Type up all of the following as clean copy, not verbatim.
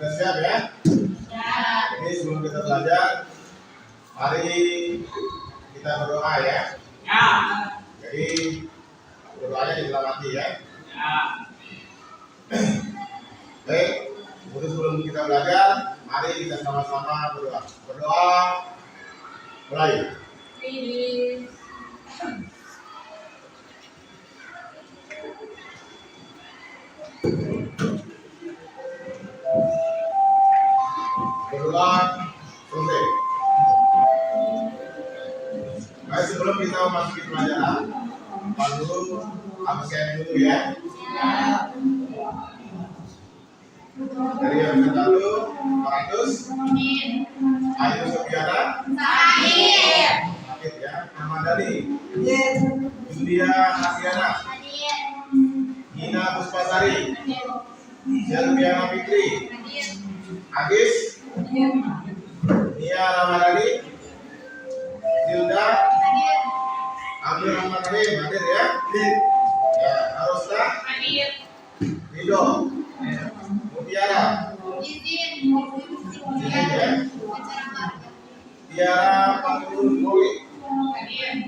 Sudah siap ya? Ini sebelum kita belajar, mari kita berdoa ya. Jadi berdoanya diselamatkan ya. Baik, untuk sebelum kita belajar, mari kita sama-sama berdoa. Berdoa, mulai. Berdoa, selesai. Baik, sebelum kita memasuki pelajaran, Pak Guru absen dulu ya. Dari yang ke-1, 400. Ayu Sofiana. Sakit ya. Muhammad Ali. Julia Asiana. Gina Puspasari. Selviana Fikri. Agis. Nia Ramadhani. Zilda. Abdul Rahman Rahim hadir ya. Ya, Arosta. Rido. Mutiara. Ya. Tiara Pantul Moli.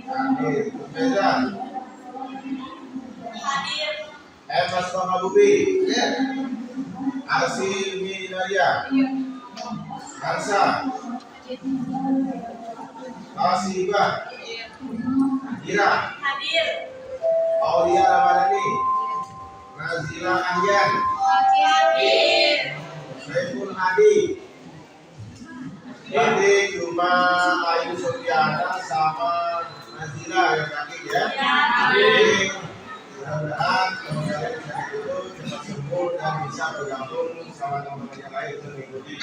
Hadir. Meza. Emas Mahabubi. Arsi Minaria. Kansa. Asiba. Ira. Aulia Ramadhani. Nazila Anjan. Saiful Hadi. Ini cuma Ayu Sofiana sama Nazila yang sakit ya. Mudah-mudahan kalian bisa dulu cepat sembuh dan bisa bergabung sama teman-teman yang lain untuk mengikuti.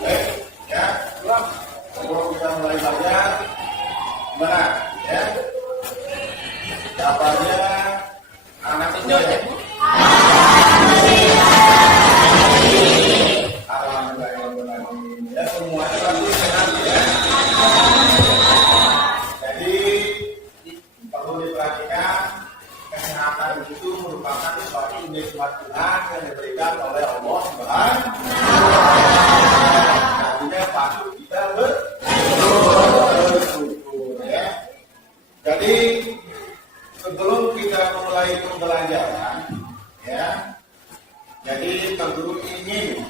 Baik, ya, sebelum kita mulai belajar, gimana, ya? Jawabannya anak kecil ya. Ya semuanya pasti senang ya. Jadi perlu diperhatikan, kesehatan itu merupakan suatu nikmat Tuhan yang diberikan oleh Allah Subhanahu. Artinya patut kita bersyukur ya. Jadi sebelum kita memulai pembelajaran ya, jadi Pak Guru ingin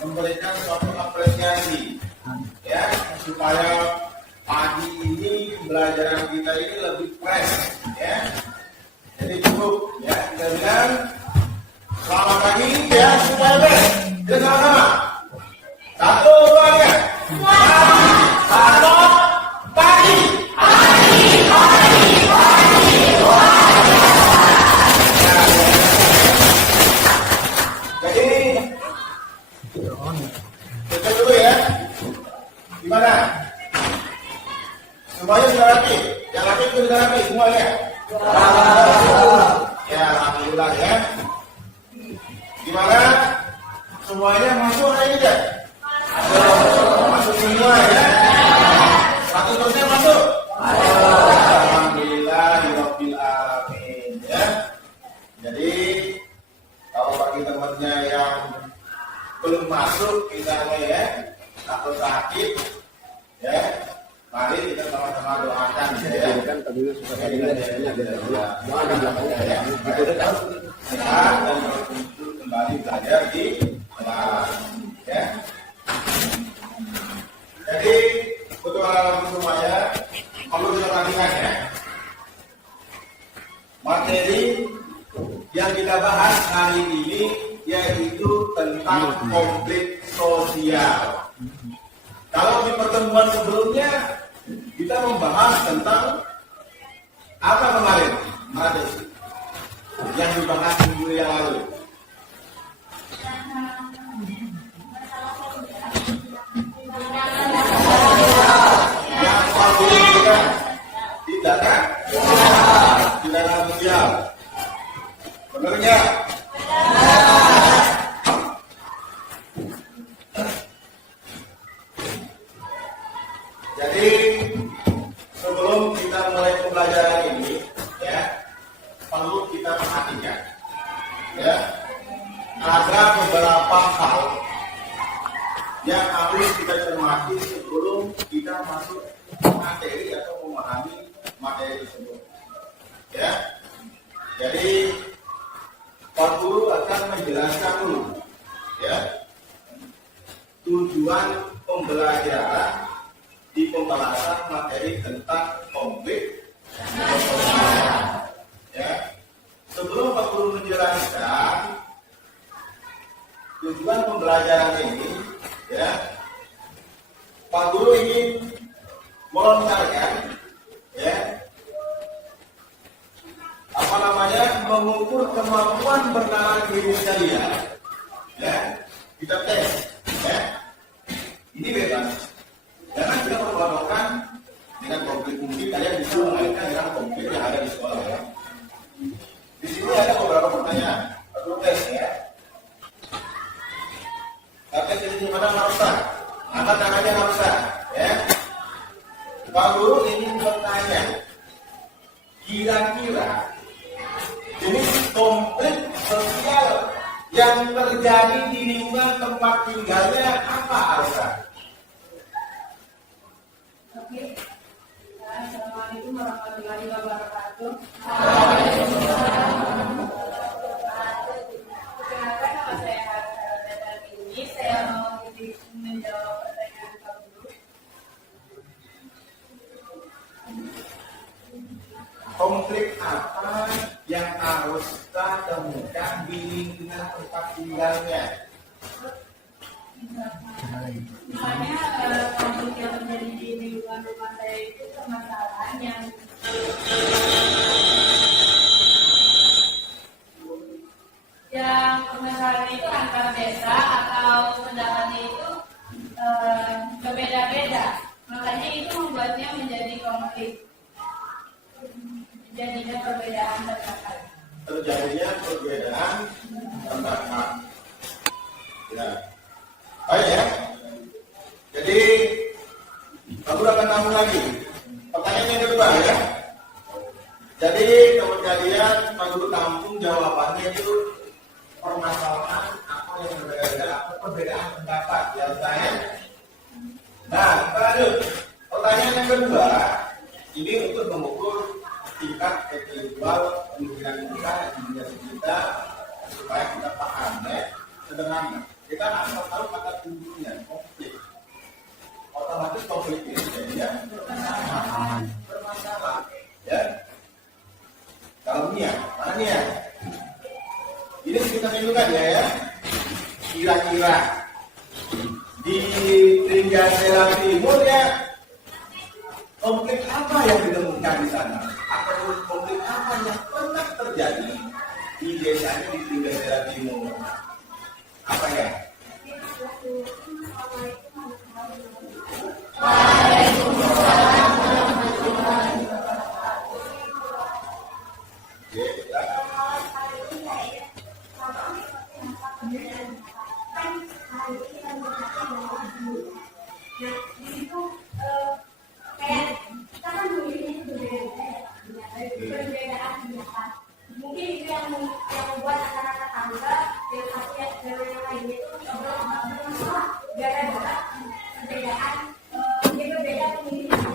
memberikan suatu apresiasi ya, supaya pagi ini pembelajaran kita ini lebih fresh ya. Jadi cukup ya, kita bilang selamat pagi ya supaya fresh. Kita sama-sama. 1, 2, 3. Selamat pagi. Jadi kita dulu ya. Gimana? Semuanya sudah rapi? Yang rapi itu sudah rapi semuanya? Ya, alhamdulillah ya. Gimana? Semuanya masuk hari ini ya? Masuk semua ya? 100% masuk? Alhamdulillah Rabbil Alamin ya. Jadi kalau bagi temannya yang belum masuk misalnya ya, atau sakit ya, mari kita sama-sama doakan ya. Dan untuk kembali belajar di kelas ya. Jadi untuk anak-anak semuanya perlu kita perhatikan ya, materi yang kita bahas hari ini yaitu tentang konflik sosial. Kalau di pertemuan sebelumnya kita membahas tentang apa kemarin? Yang dibahas minggu yang lalu. Yang paling kita tidak kan? Tidak sosial. Benernya? Jadi sebelum kita mulai pembelajaran ini, ya, ada beberapa hal yang harus kita cermati sebelum kita masuk materi atau memahami materi tersebut. Ya, jadi Pak Guru akan menjelaskan dulu, ya, tujuan pembelajaran di pembahasan materi tentang konflik. Ya, sebelum Pak Guru menjelaskan tujuan pembelajaran ini, ya, Pak Guru ingin melontarkan, ya, mengukur kemampuan bernalar diri kalian. Ya, kita tes, ya. Ini bebas. Jangan kita berpatokan dengan konflik, mungkin kalian bisa mengaitkan dengan konflik yang ada di sekolah, ya. Di sini ada beberapa pertanyaan, perlu tes, ya. Tapi di mana Marsa? Angkat tangannya Marsa, ya. Pak Guru ingin bertanya, kira-kira jenis konflik sosial yang terjadi di lingkungan tempat tinggalnya apa, Arsa? Oke. Assalamualaikum warahmatullahi wabarakatuh. Perkenalkan, nama saya Harsa ini. Saya mau menjawab pertanyaan Pak Guru. Konflik apa yang harus kita temukan di lingkungan tempat tinggalnya? Misalnya konflik yang terjadi di lingkungan rumah saya itu permasalahan yang permasalahan itu antar desa atau pendapatnya itu berbeda-beda. Makanya itu membuatnya menjadi konflik. Jadinya perbedaan pendapat. Terjadinya perbedaan pendapat. Ya. Baik, ya. Jadi aku akan tambah lagi. Pertanyaan yang kedua, ya. Jadi kalau kalian Guru tampung jawabannya itu permasalahan apa yang berbeda-beda atau perbedaan pendapat, ya saya. Nah, lanjut. Pertanyaan yang kedua, ini untuk mengukur tingkat intelektual pemikiran kita dan imajinasi kita supaya kita paham, ya. Sederhana. Kita harus tahu kata kuncinya konflik. Otomatis konflik ini jadinya bermasalah. Ya. Kalau Nia, mana Nia? Ini kita tunjukkan, ya. Kira-kira di Tringgandela Timur, ya, konflik apa yang ditemukan di sana? Atau konflik apa yang pernah terjadi di desanya di Tringgandela Timur? Apa ya? Mungkin itu yang membuat anak-anak tangga yang satu yang lainnya itu bermasalah gara-gara perbedaan berbeda pemilihan.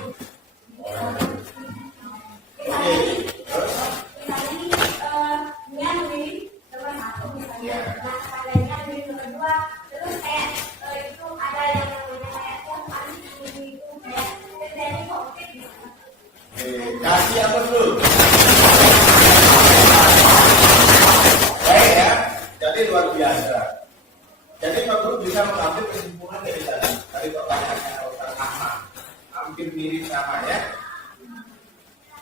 Misalnya memilih teman satu misalnya, nah kaliannya memilih nomor dua, terus kayak itu ada yang namanya kayak paling itu kayak terjadi konflik di sana. Kasih apa dulu? Baik, ya. Jadi luar biasa. Jadi Pak Guru bisa mengambil kesimpulan dari tadi. Dari pertanyaannya Dr. Ahmad. Hampir mirip sama, ya.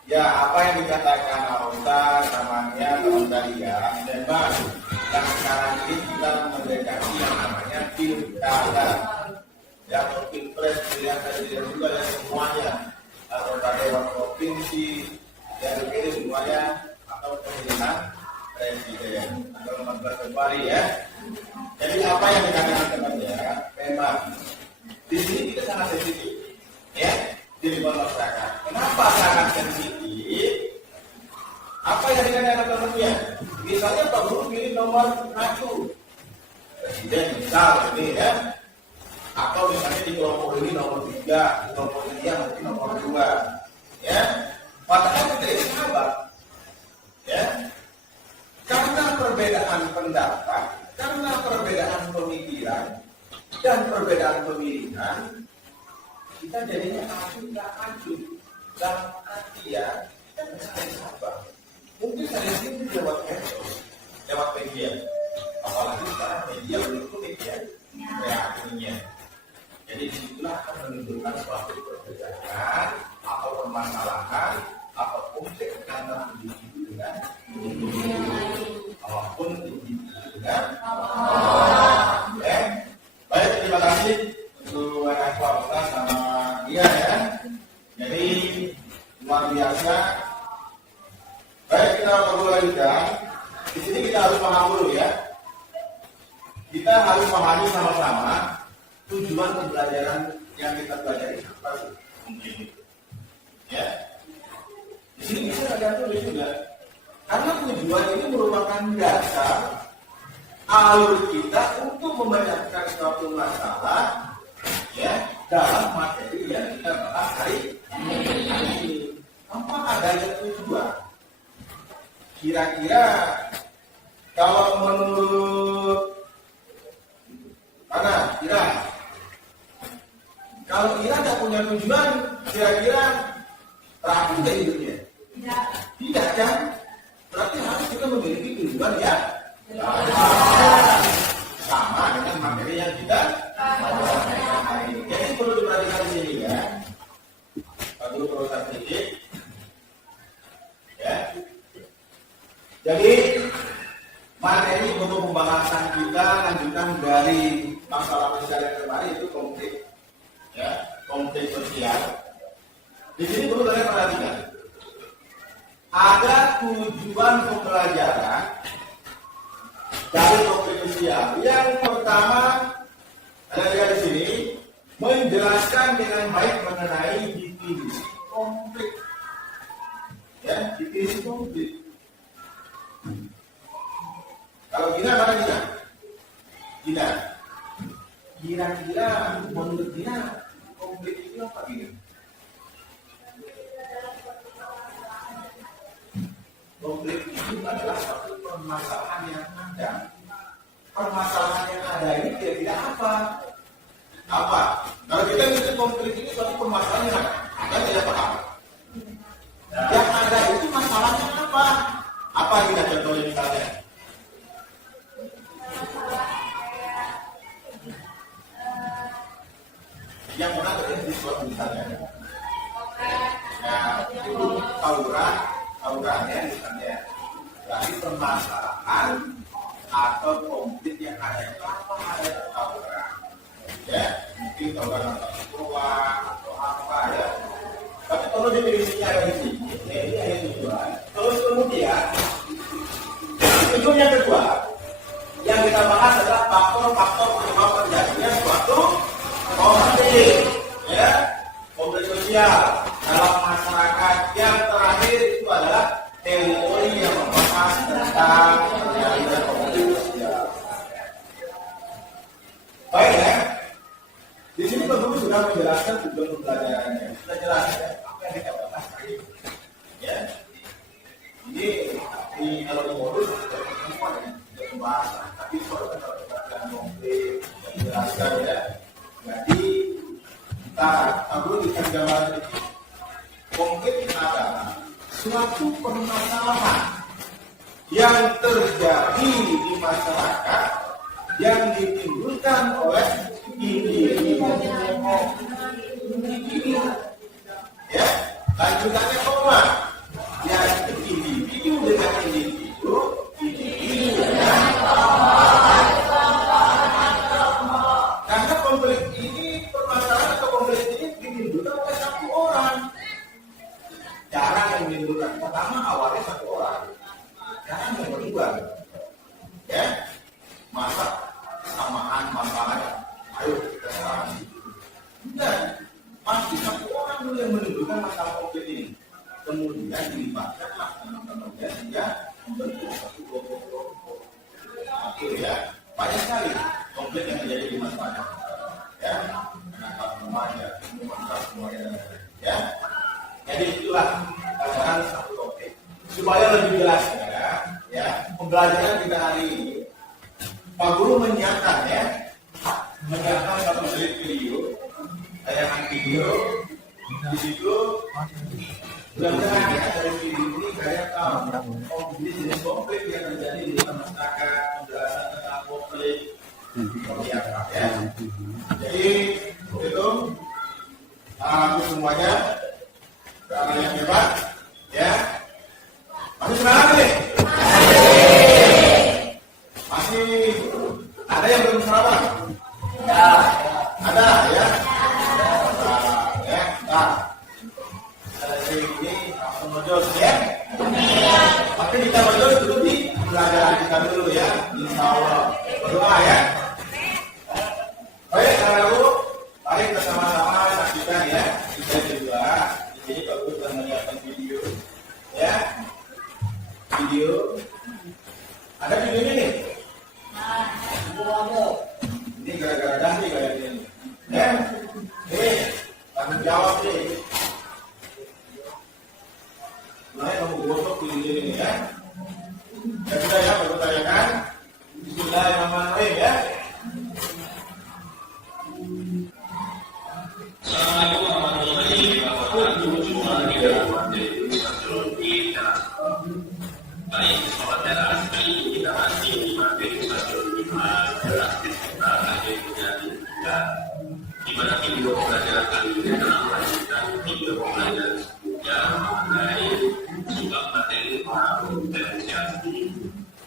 Ya, apa yang dikatakan Ustaz namanya teman tadi, ya. Memang yang sekarang ini kita mendekati yang namanya pilkada. Ya, atau pilpres pilihan presiden juga, ya, semuanya. Atau dewan provinsi, yang dipilih semuanya, atau pemilihan presiden atau 14 Februari, ya. Jadi apa yang dikatakan teman-teman, memang di sini kita sangat sensitif, ya, di lingkungan masyarakat. Kenapa sangat sensitif? Apa yang dikatakan teman-teman? Misalnya Pak Guru pilih nomor 1, Ya, misal ini ya, atau misalnya di kelompok ini nomor 3, di kelompok ini mungkin nomor 2, ya, padahal kita ini sahabat, ya, karena perbedaan pendapat, karena perbedaan pemikiran dan perbedaan pemilihan, kita jadinya nggak maju, dalam artian kita bisa sahabat. Mungkin saya sini lewat medsos, lewat media. Apalagi sekarang media unik ya reaksinya. Jadi disitulah akan menimbulkan suatu perbedaan atau permasalahan atau konflik antara individu dengan individu, apapun individu dengan ya. Baik, terima kasih untuk anak Ustaz sama dia ya. Jadi luar biasa. Baik, kita perlu lanjutkan. Di sini kita harus paham dulu ya. Kita harus pahami sama-sama tujuan pembelajaran yang kita pelajari apa sih? Ya. Di sini bisa ada tulis juga. Karena tujuan ini merupakan dasar alur kita untuk memecahkan suatu masalah ya dalam materi yang kita bahas hari ini. Apa adanya tujuan? Kira-kira kalau menurut mana? Kalau Ira tidak punya tujuan, kira-kira rapi nggak hidupnya? Tidak kan? Berarti harus kita memiliki tujuan ya. Sama dengan materi yang kita. Jadi perlu diperhatikan di sini ya. Perlu perusahaan sedikit. Ya. Jadi materi untuk pembahasan kita lanjutkan dari masalah yang kemarin itu konflik, ya, konflik sosial. Di sini perlu kalian perhatikan. Ada tujuan pembelajaran dari konflik sosial. Yang pertama ada di sini menjelaskan dengan baik mengenai definisi konflik, ya, definisi konflik. Kalau Gina mana Gina? Gina. Kira-kira menurut Gina konflik itu apa Gina? Konflik itu adalah satu permasalahan yang ada. Permasalahan yang ada ini kira-kira apa? Apa? Kalau kita mikir konflik ini suatu permasalahan yang ada, tidak paham. Yang ada itu masalahnya apa? Apa kita contohnya misalnya? Yang pernah terjadi di suatu misalnya, nah itu tawurannya misalnya dari permasalahan atau konflik yang ada itu apa ada tawuran, ya mungkin tawuran atau sekolah atau apa ya. Tapi kalau definisinya ada di sini, ini ada tujuan. Terus kemudian tujuan yang kedua yang kita bahas adalah faktor-faktor penyebab terjadinya suatu konflik, ya, konflik sosial dalam masyarakat. Yang terakhir itu adalah teori yang membahas tentang terjadinya konflik sosial. Baik ya, di sini Pak Guru sudah menjelaskan tujuan pembelajarannya. Sudah jelas ya, apa yang kita bahas hari ini. Ya, ini di kalau di modul semua ya, sudah pembahasan. Tapi kalau kita mendapatkan konflik, menjelaskan ya. Jadi kita perlu dikasih gambaran ini. Konflik adalah suatu permasalahan yang terjadi di masyarakat yang ditimbulkan oleh individu. Ya, lanjutannya koma. Yaitu individu dengan individu, individu dengan karena konflik ini, permasalahan atau konflik ini ditimbulkan oleh satu orang. Cara yang menimbulkan pertama awalnya satu orang. Cara yang kedua, ya, masa kesamaan masalahnya. Ayo kita serang. Dan pasti satu orang dulu yang menimbulkan masalah konflik ini. Kemudian dilibatkanlah teman-teman dia membentuk satu kelompok. Itu ya, banyak sekali. supaya lebih jelasnya ya pembelajaran kita hari ini, Pak Guru menyiapkan satu slide video, tayangan video di situ. Mudah-mudahan ya dari video ini kalian tahu jenis konflik yang terjadi di masyarakat, penjelasan tentang konflik seperti apa ya. Jadi itu semuanya yang hebat ya. Masih semangat nih? Masih ada yang belum sarapan? Ada ya. Ini langsung menjos ya. Tapi kita menjos dulu di pelajaran kita dulu ya. Insya Allah berdoa ya. Baik, lalu mari kita sama-sama saksikan ya. Kita juga di sini Pak Guru telah menyiapkan video ya. Video. Ada videonya nih. Ini gara-gara dasi kayak ini. Ya. Nih, tanggung jawab nih. Nah, kamu gosok ini ya. Ya sudah ya, Bapak tanyakan. Bismillahirrahmanirrahim ya. Assalamualaikum warahmatullahi wabarakatuh. Baik, sobat teras, kali ini kita masih di materi stasiun 5 teras kita akan menjadi di mana video pembelajaran kali ini adalah melanjutkan video pembelajaran sebelumnya mengenai sebab materi diferensiasi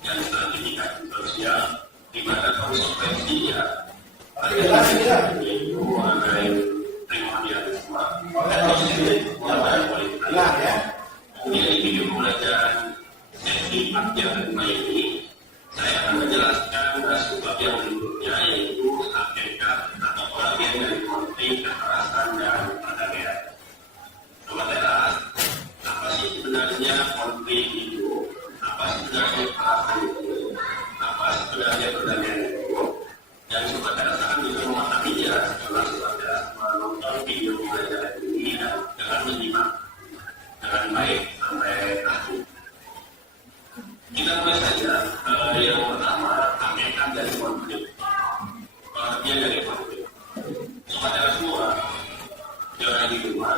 dan strategi sosial di mana konsekuensinya itu mengenai primordialisme kemudian di video pembelajaran sesi yang kelima ini saya akan menjelaskan sebab yang berikutnya, yaitu hakikat atau bagian dari konflik kekerasan dan penganiayaan. Sobat teras, apa sih sebenarnya konflik itu? Apa sebenarnya kekerasan itu? Apa sebenarnya penganiayaan itu? Dan sobat teras akan bisa memahaminya setelah sobat teras menonton video pembelajaran ini dan dengan menyimak dengan baik sampai akhir. Kita mulai saja. Yang pertama, hakikat dari konflik. Pengertian dari konflik. Sobat teras semua, jangan di rumah.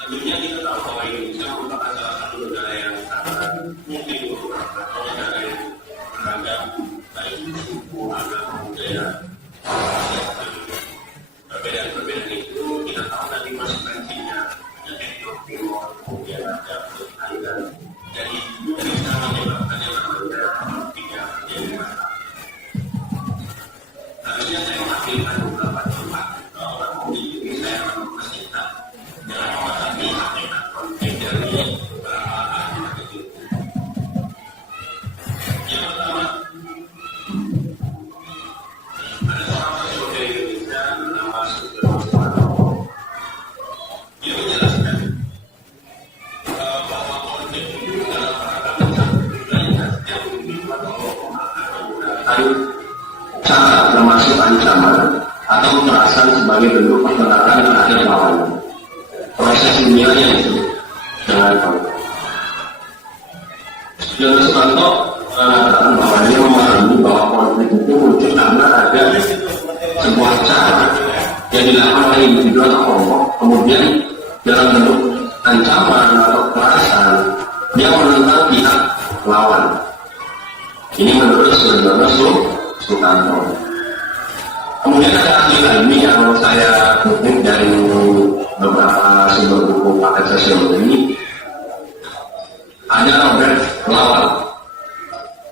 Tentunya kita tahu bahwa Indonesia merupakan salah satu negara yang sangat multikultural atau negara yang beragam baik suku, agama, budaya. Perbedaan-perbedaan itu kita tahu dari konsekuensinya, yaitu timur, kemudian ada Thailand. Jadi itu bisa menyebabkan yang namanya konflik yang menjadi masalah. Harusnya saya menghadirkan beberapa tempat orang politik ini saya akan mempersingkat dengan memahami hakikat konflik dari beberapa argumen itu. Yang pertama, ada seorang sosiolog Indonesia bernama Sugeng Suparno. Dia menjelaskan bahwa konflik itu dalam rangka mencari yang dimiliki atau cara termasuk ancaman atau kekerasan sebagai bentuk pertentangan terhadap lawan. Proses dunianya itu dengan konflik. Sugeng Suparno mengatakan bahwa dia memahami bahwa konflik itu muncul karena ada sebuah cara yang dilakukan oleh individu atau kelompok, kemudian dalam bentuk ancaman atau kekerasan dia menentang pihak lawan. Ini menurut Sugeng Suparno. Kemudian ada ahli lainnya yang saya kutip dari beberapa sumber buku pakar sosiologi. Ada Robert Lawal.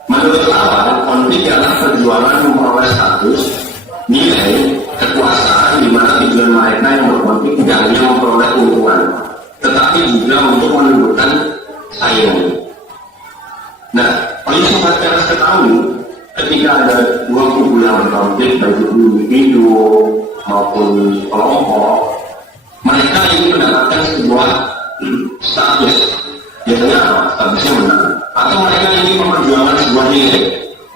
Menurut Lawal, konflik adalah perjuangan memperoleh status, nilai, kekuasaan di mana tujuan mereka yang berkonflik tidak hanya memperoleh keuntungan, tetapi juga untuk menundukkan saing. Nah, oleh sobat teras ketahui, ketika ada dua kubu yang berkonflik, baik itu individu maupun kelompok, mereka ingin mendapatkan sebuah status. Biasanya apa? Statusnya menang. Atau mereka ingin memperjuangkan sebuah nilai.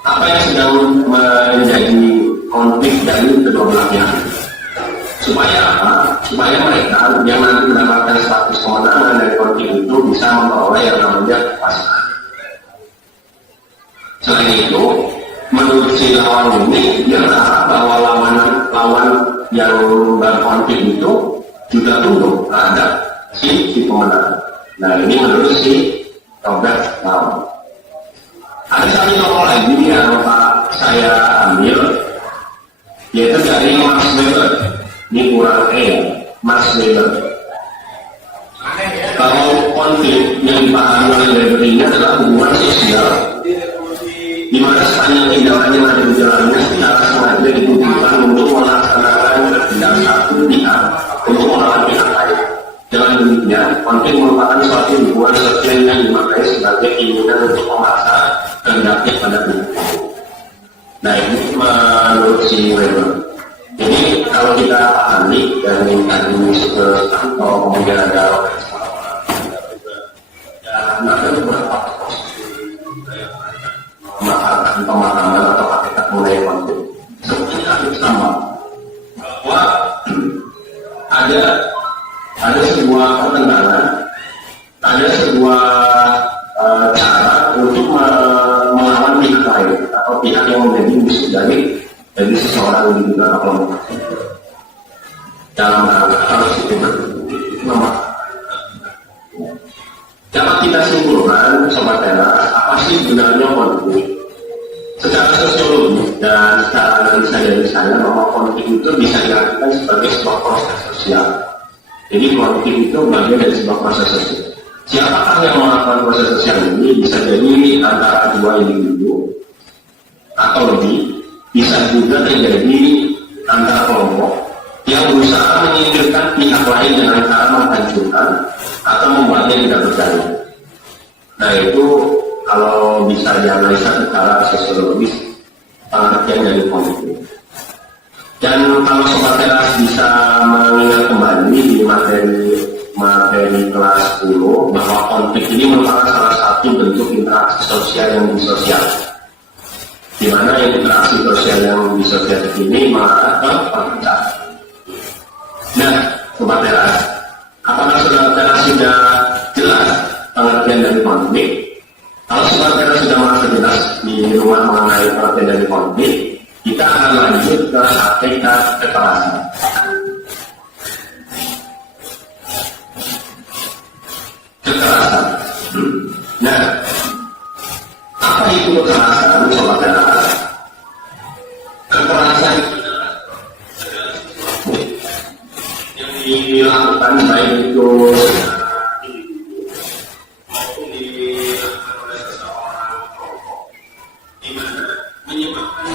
Apa yang sedang menjadi konflik dari kedua belah pihak? Supaya apa? Supaya mereka yang nanti mendapatkan status komandan kemenangan dari konflik itu bisa memperoleh yang namanya kekuasaan. Selain itu, menurut si lawan ini, dia berharap bahwa lawan yang berkonflik itu juga tunduk terhadap si pemenang. Nah, ini menurut si Robert Lawan. Ada satu tokoh lagi yang saya ambil, yaitu dari Max Weber. Ini kurang Max Weber. Kalau konflik yang dipahami oleh Weber ini adalah hubungan sosial, di mana sepanjang tindakan yang ada di dalamnya secara sengaja ditujukan untuk melaksanakan kehendak satu pihak untuk melawan pihak lain. Dengan demikian, konflik merupakan suatu hubungan sosial yang dimaknai sebagai keinginan untuk memaksa kehendaknya pada pihak. Nah, ini menurut si Weber. Jadi kalau kita pahami dari tadi Sugeng atau kemudian ada ada beberapa pemahaman atau hakikat mulai konflik seperti itu sama bahwa ada sebuah pertentangan, ada sebuah cara untuk melawan pihak lain atau pihak yang menjadi musuh dari seseorang di dalam kelompok. Dalam rangka harus itu dapat kita simpulkan, Sobat Teras, apa sih sebenarnya konflik? Secara sosiologi dan secara analisa dari saya, bahwa konflik itu bisa diartikan sebagai sebuah proses sosial. Jadi konflik itu bagian dari sebuah proses sosial. Siapakah yang melakukan proses sosial ini? Bisa jadi antara dua individu atau lebih, bisa juga terjadi antara kelompok yang berusaha menyingkirkan pihak lain dengan cara menghancurkan atau membuatnya tidak berdaya. Nah, itu kalau bisa dianalisa secara sosiologis pengertian dari konflik. Dan kalau Sobat Teras bisa mengingat kembali di materi kelas 10 bahwa konflik ini merupakan salah satu bentuk interaksi sosial yang disosial, di mana interaksi sosial yang disosial ini mengarah ke perpecahan. Nah, Sobat Teras, apakah Sobat Teras sudah jelas pengertian dari konflik? Kalau Sobat Teras sudah merasa jelas di rumah mengenai pengertian dari konflik, kita akan lanjut ke hakikat kekerasan. Kekerasan. Nah, apa itu kekerasan, Sobat Teras? Kekerasan yang dilakukan baik itu maupun dilakukan oleh seseorang kelompok, di mana menyebabkan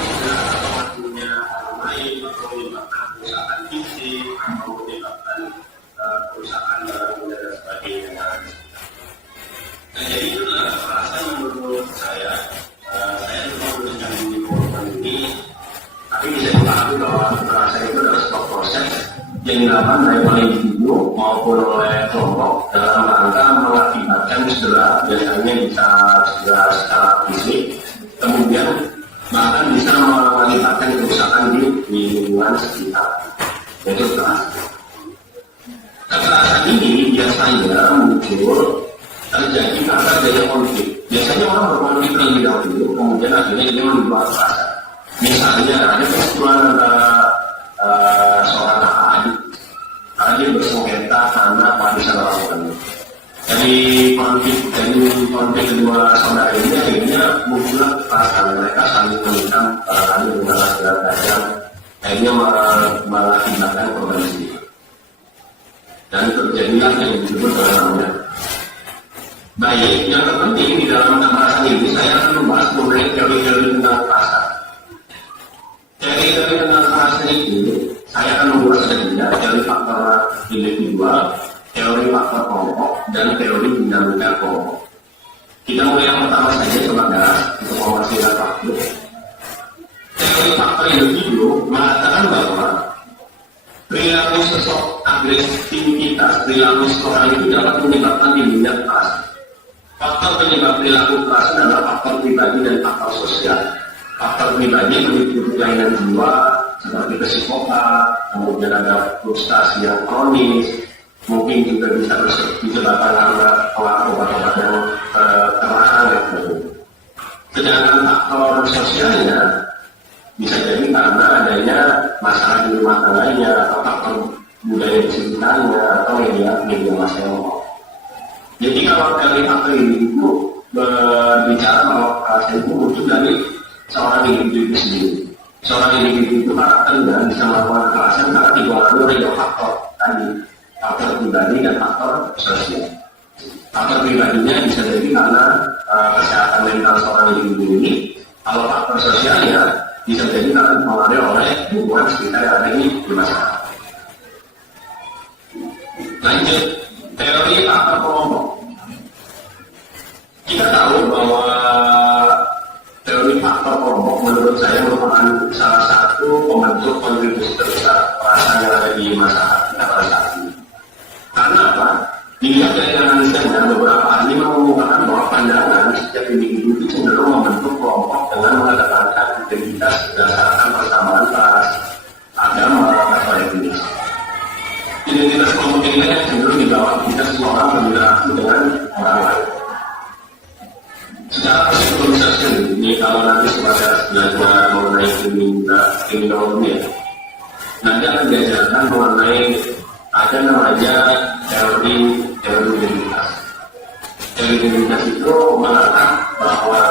punya orang lain atau menyebabkan kerusakan fisik atau menyebabkan kerusakan barang dan sebagainya. Nah, jadi itu adalah kekerasan menurut saya menuliskan di korban ini, tapi bisa dipahami bahwa kekerasan itu adalah sebuah proses yang dilakukan baik oleh individu maupun oleh kelompok dalam rangka mengakibatkan cedera, biasanya bisa cedera secara fisik, kemudian bahkan bisa mengakibatkan kerusakan di lingkungan sekitar. Itu kekerasan. Kekerasan ini biasanya muncul terjadi karena adanya konflik. Biasanya orang berkonflik terlebih dahulu, kemudian akhirnya dia membuat kekerasan. Misalnya ada peristiwa antara seorang kakak adik, karena dia bersengketa karena warisan orang tuanya. Dari konflik kedua saudara ini akhirnya muncullah kekerasan. Mereka saling menikam, barangkali dengan laki-laki tajam, akhirnya mengakibatkan korban jiwa. Dan terjadilah yang disebut dengan namanya. Baik, yang terpenting di dalam kekerasan ini saya akan membahas mengenai teori-teori tentang kekerasan. Teori-teori tentang kekerasan itu saya akan membahas saja teori faktor individual, teori faktor kelompok, dan teori dinamika kelompok. Kita mulai yang pertama saja, Sobat Teras, untuk mempersiapkan waktu. Teori faktor individu mengatakan bahwa perilaku agresivitas perilaku seseorang itu dapat menyebabkan timbulnya kekerasan. Faktor penyebab perilaku kekerasan adalah faktor pribadi dan faktor sosial. Faktor pribadi meliputi kelainan jiwa seperti psikopat, kemudian ada frustasi yang kronis, mungkin juga bisa disebabkan karena obat-obat yang terlarang dan sebagainya. Sedangkan faktor sosialnya bisa jadi karena adanya masalah di rumah tangganya atau faktor budaya di sekitarnya atau media massa yang mau. Jadi kalau dari faktor ini itu berbicara bahwa kekerasan itu muncul dari seorang individu sendiri. Seorang individu itu karakternya bisa melakukan kekerasan karena diwarnai oleh dua faktor tadi, faktor pribadi dan faktor sosial. Faktor pribadinya bisa jadi karena kesehatan mental seorang individu ini. Kalau faktor sosialnya bisa jadi karena dipengaruhi oleh lingkungan sekitar yang ada di masyarakat. Lanjut, teori faktor kelompok. Kita tahu bahwa teori faktor kelompok menurut saya merupakan salah satu pembentuk kontribusi terbesar perasaan yang ada di masyarakat kita pada saat ini. Karena apa? Dilihat dari analisanya, beberapa ahli mengemukakan bahwa pandangan setiap individu itu cenderung membentuk kelompok dengan mengedepankan identitas berdasarkan persamaan ras, agama, atau etnis. Identitas kelompok ini yang cenderung dibawa kita semua orang berinteraksi dengan orang lain. Secara psikologi ini, kalau nanti sebatas belajar mengenai kriminologi ya, nanti akan diajarkan mengenai ada namanya teori identitas. Teori identitas itu mengatakan bahwa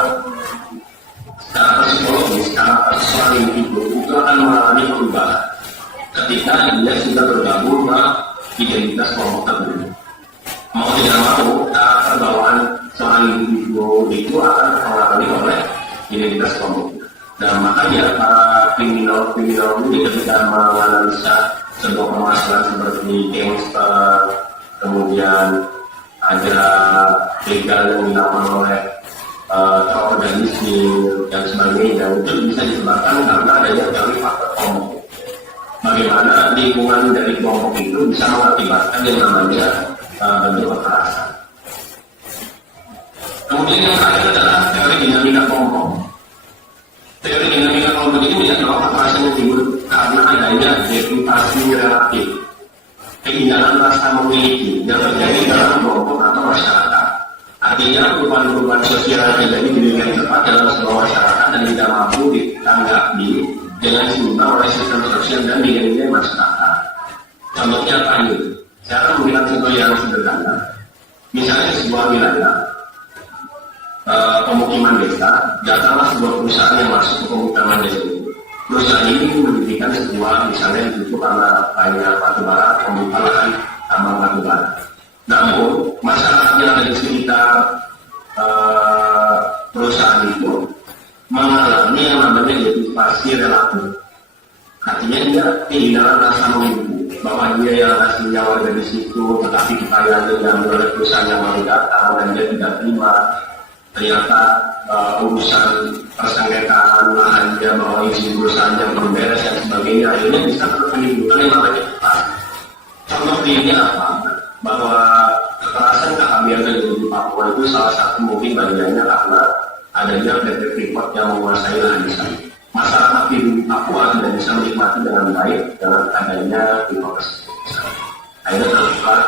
secara psikologi, secara seorang individu itu akan mengalami perubahan ketika dia sudah bergabung ke identitas kelompok tertentu. Mau tidak mau, karakter bawaan seorang individu itu akan terpengaruhi oleh identitas kelompok. Dan makanya para kriminal ini ketika menganalisa sebuah permasalahan seperti gangster, kemudian ada begal yang dilakukan oleh terorganisir dan sebagainya, itu bisa disebabkan karena adanya teori faktor kelompok. Bagaimana lingkungan dari kelompok itu bisa mengakibatkan yang namanya bentuk kekerasan. Kemudian yang terakhir adalah teori dinamika kelompok. Teori dinamika kelompok ini melihat bahwa kekerasan yang timbul karena adanya deprivasi relatif, kehilangan rasa memiliki yang terjadi dalam kelompok atau masyarakat. Artinya perubahan-perubahan sosial yang terjadi di lingkungan tempat dalam sebuah masyarakat dan tidak mampu ditanggapi dengan seimbang oleh sistem sosial dan nilai-nilai masyarakat. Contohnya apa ini? Saya akan memberikan contoh yang sederhana. Misalnya di sebuah wilayah pemukiman desa, datanglah sebuah perusahaan yang masuk ke pemukiman desa itu. Perusahaan ini mendirikan sebuah, misalnya itu karena banyak batu bara, membuka lahan tambang batu bara. Namun masyarakat yang ada di sekitar perusahaan itu mengalami yang namanya deprivasi relatif. Artinya dia kehilangan rasa memiliki, bahwa dia yang aslinya warga di situ, tetapi kekayaannya diambil oleh perusahaan yang baru datang dan dia tidak terima. Ternyata urusan persengketaan lahannya, bahwa izin perusahaannya belum beres dan sebagainya, akhirnya bisa menimbulkan yang namanya kekerasan. Contoh ini apa? Bahwa kekerasan KHB yang terjadi di Papua itu salah satu mungkin bagiannya karena adanya PT Freeport yang menguasai lahan di sana. Masyarakat di Papua tidak bisa menikmati dengan baik dengan adanya Freeport tersebut. Akhirnya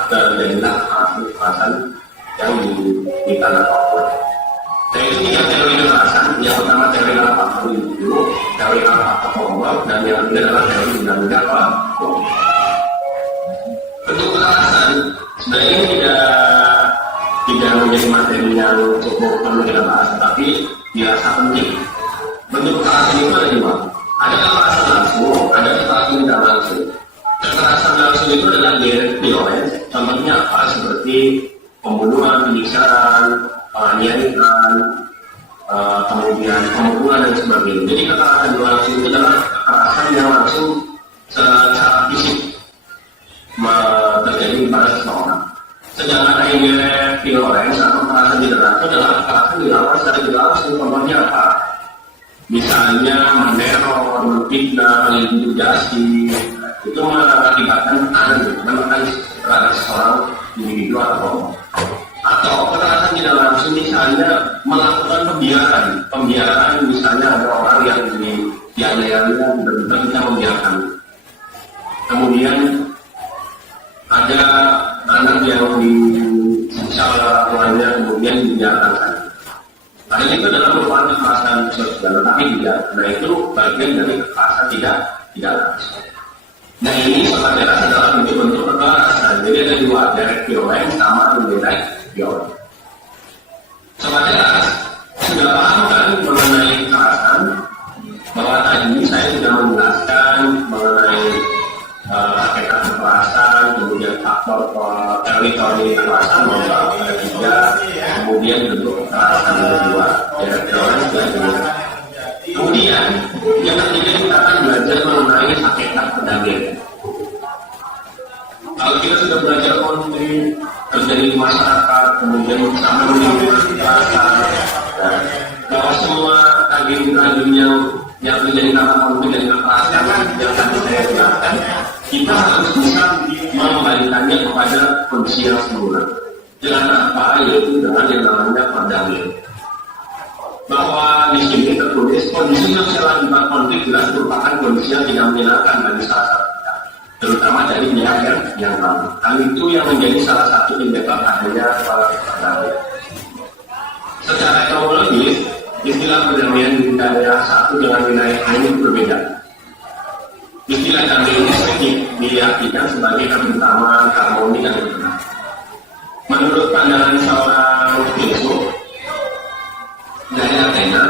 terjadilah kekerasan yang di tanah Papua. Dan itu tiga teori kekerasan. Yang pertama teori faktor individu, teori faktor kelompok, dan yang ketiga adalah teori dinamika kelompok. Bentuk kekerasan sebenarnya ini tidak menjadi materi yang cukup perlu kita bahas, tapi dirasa penting. Bentuk kekerasan itu ada dua. Ada kekerasan langsung, ada kekerasan tidak langsung. Kekerasan langsung itu adalah direct violence. Contohnya apa? Seperti pembunuhan, penyiksaan, penganiayaan, kemudian pemukulan dan sebagainya. Jadi kekerasan langsung itu adalah kekerasan yang langsung secara fisik terjadi pada seseorang. Sedangkan indirect violence atau kekerasan tidak langsung adalah kekerasan dilakukan secara tidak langsung. Contohnya apa? Misalnya meneror, menfitnah, mengintimidasi, itu mengakibatkan menekan terhadap seorang individu atau kelompok. Atau kekerasan tidak langsung misalnya melakukan pembiaran misalnya ada orang yang dianiaya benar-benar kita membiarkan. Kemudian ada anak yang disiksa tuanya kemudian dibiarkan. Nah ini itu adalah merupakan kekerasan sosial, tapi tidak. Nah itu bagian dari kekerasan tidak langsung. Nah ini soal jelas adalah bentuk-bentuk kekerasan. Jadi ada dua, direct violence sama indirect violence. Soal jelas sudah paham kan mengenai kekerasan, bahwa tadi saya sudah menjelaskan mengenai hakikat kekerasan, kemudian faktor teritori kekerasan, ketiga, kemudian bentuk kekerasan yang kedua, direct violence dan indirect. Kemudian yang ketiga kita akan belajar mengenai hakikat pendampingan. Kalau kita sudah belajar konflik terjadi di masyarakat, kemudian sampai menimbulkan kekerasan, bahwa semua tragedi-tragedi yang terjadi karena konflik dan kekerasan yang tadi saya jelaskan, kita harus bisa mengembalikannya kepada kondisi yang semula. Dengan apa? Yaitu dengan yang namanya perdamaian. Bahwa di sini tertulis kondisi sosial akibat konflik jelas merupakan kondisi yang tidak menyenangkan bagi salah satu pihak, terutama dari pihak yang lain. Hal itu yang menjadi salah satu penyebab adanya perdamaian. Secara etimologis, istilah perdamaian di wilayah satu dengan wilayah lain berbeda. Istilah damai ini sering diartikan sebagai kebersamaan, harmoni, dan ketenangan. Menurut pandangan seorang filsuf dari Athena,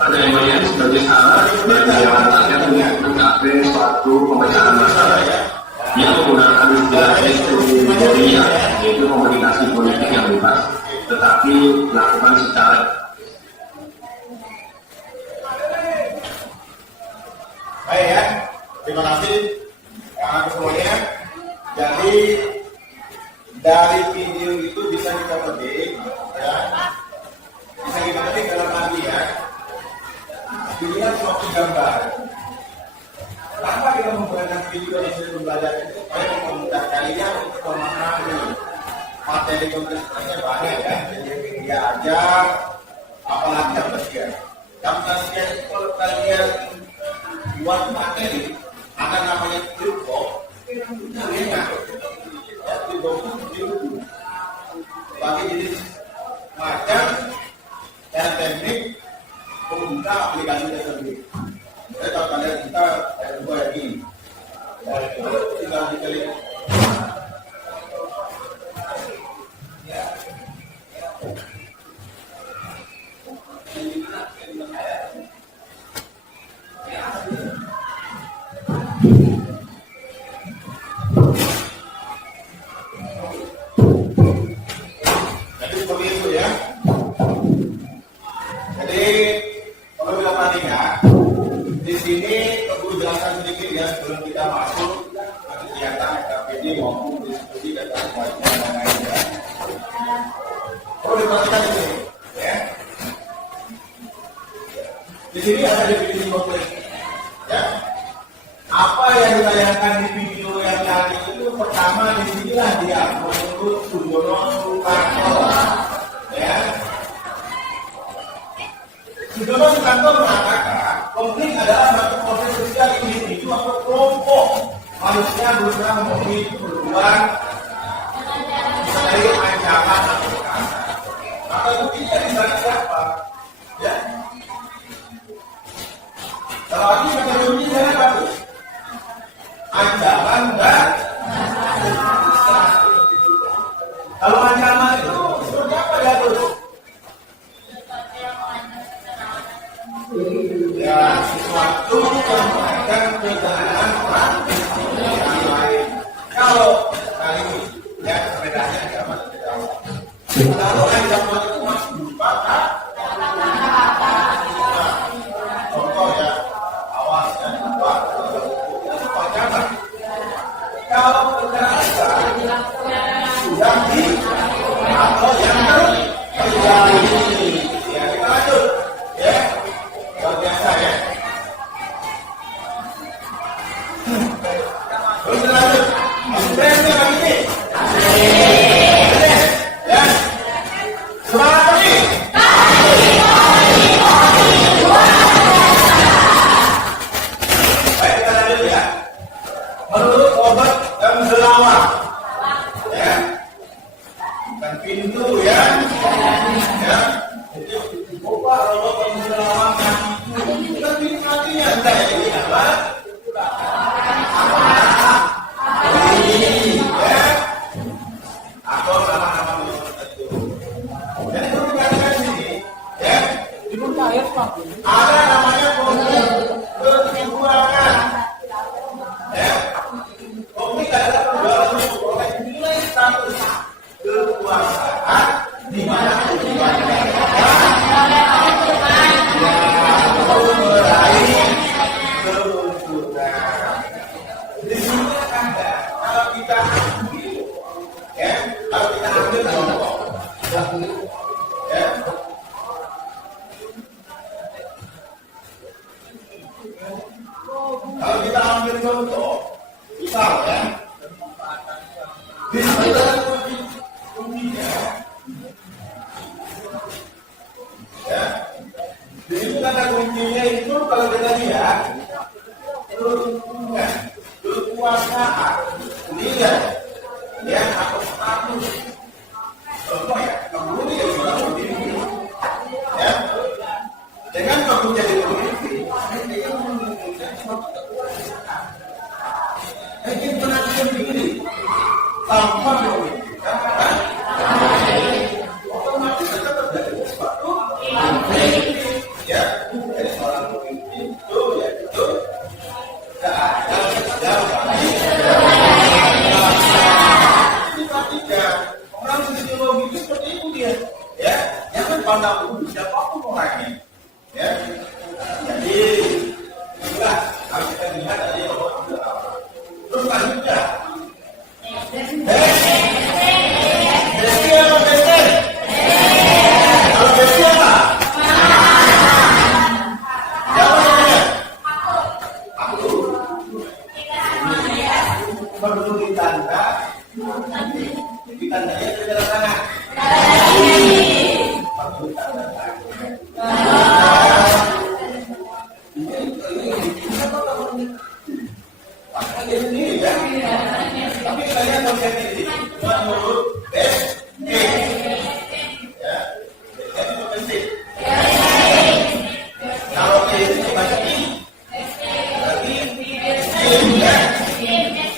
perdamaian sebagai salah bagi yang rakyat untuk mencapai suatu pemecahan masalah yang menggunakan istilah estoria, yaitu komunikasi politik yang bebas, tetapi dilakukan secara baik ya. Terima kasih semuanya. Jadi dari video itu bisa kita petik, ya. Bisa kita petik dalam arti ya. Dilihat suatu gambar. Kenapa kita menggunakan video hasil belajar itu? Supaya memudahkan kalian untuk memahami materi konsentrasinya banyak ya. Jadi dia ajar, apalagi yang bersekian. Yang bersekian itu kalau kalian buat materi, ada namanya flipboard. Itu enak. Ya, flipboard itu bagi jenis macam dan teknik membuka aplikasi tersebut. Saya tahu kalian kita ada dua yang ini. Itu tinggal diklik. Jadi seperti itu ya. Jadi kalau kita perhatikan di sini perlu jelaskan sedikit ya sebelum kita masuk ke kegiatan KPD maupun diskusi dan lain-lain. Perlu diperhatikan di sini ya. Di sini ada definisi konflik ya. Apa yang ditayangkan di video yang tadi itu pertama di sinilah dia menurut Sudono Sukarno ya. Sudono Sukarno mengatakan konflik adalah satu proses sosial individu atau kelompok manusia berusaha memenuhi kebutuhan dari ancaman atau kekerasan. Maka buktinya di sana siapa? Ya. Kalau ini kata kuncinya apa? Ancaman dan kalau ancaman itu seperti apa ya terus? Ya sesuatu yang mengancam kebenaran orang yang lain. Kalau kali ini ya bedanya ancaman dan kebenaran. Kalau ancaman itu masih berupa contoh ya awas dan apa itu ancaman. Kalau kekerasan sudah di atau yang terjadi ya kita lanjut ya luar biasa ya. Oh Pak, kalau kamu menyelamatkan itu kan matinya enggak ini apa? Ini ya. Atau nama-nama tertentu. Jadi kalau dikatakan sini, ya, ada namanya kecurangan. Ya, komik adalah dalam memperoleh nilai status kekuasaan di mana kewajiban meraih keuntungan. Di sini ada kalau kita ambil, ya, kalau kita ambil contoh, ya. Kalau kita ambil contoh, misal ya, di sini ada kuncinya, ya, di situ ada kuncinya itu kalau kita lihat, keuntungan, kekuasaan, nilai, ya, atau status, contoh ya, kamu ini yang sudah berdiri, ya, dengan kamu jadi pemimpin, dia menunjukkan suatu kekuasaan. Ingin menang sendiri tanpa memikirkan otomatis akan terjadi sesuatu ya dari seorang pemimpin itu yaitu perhatikan orang sosiologi itu seperti itu dia ya jangan pandang siapapun orangnya ya jadi itulah harus kita lihat dari Allah. Terus selanjutnya Besi apa besi? Kalau besi apa? Siapa namanya? Aku. Perlu ditanda ditandanya ke dalam tangan. Perlu tanda ini ya. Tapi kalian konsep ini menurut BSG ya, BSG itu penting. Kalau ini dibaca I, berarti I ya,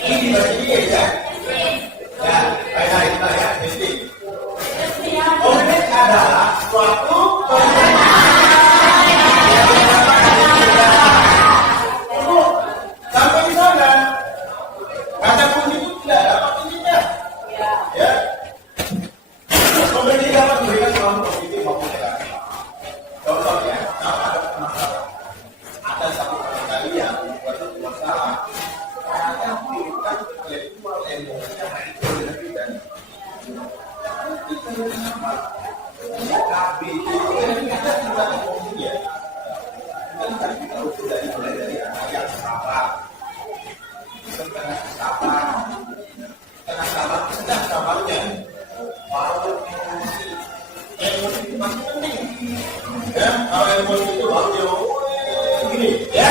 I dibaca I ya. Ya, baik kita ya, BSG. Objek adalah suatu sampai di sana. Kata kunci itu tidak dapat kuncinya. Ya. Kemudian dapat memberikan contoh positif maupun negatif. Contoh ya, kalau ada masalah, ada satu kali yang membuat satu masalah, yang kita intelektual emosinya itu dengan kita. Kita sama. Tapi kita tidak emosinya. Kita ukur dari mulai dari anak yang sabar. Tengah sabarnya baru emosi itu masih penting ya kalau emosi itu baru gini ya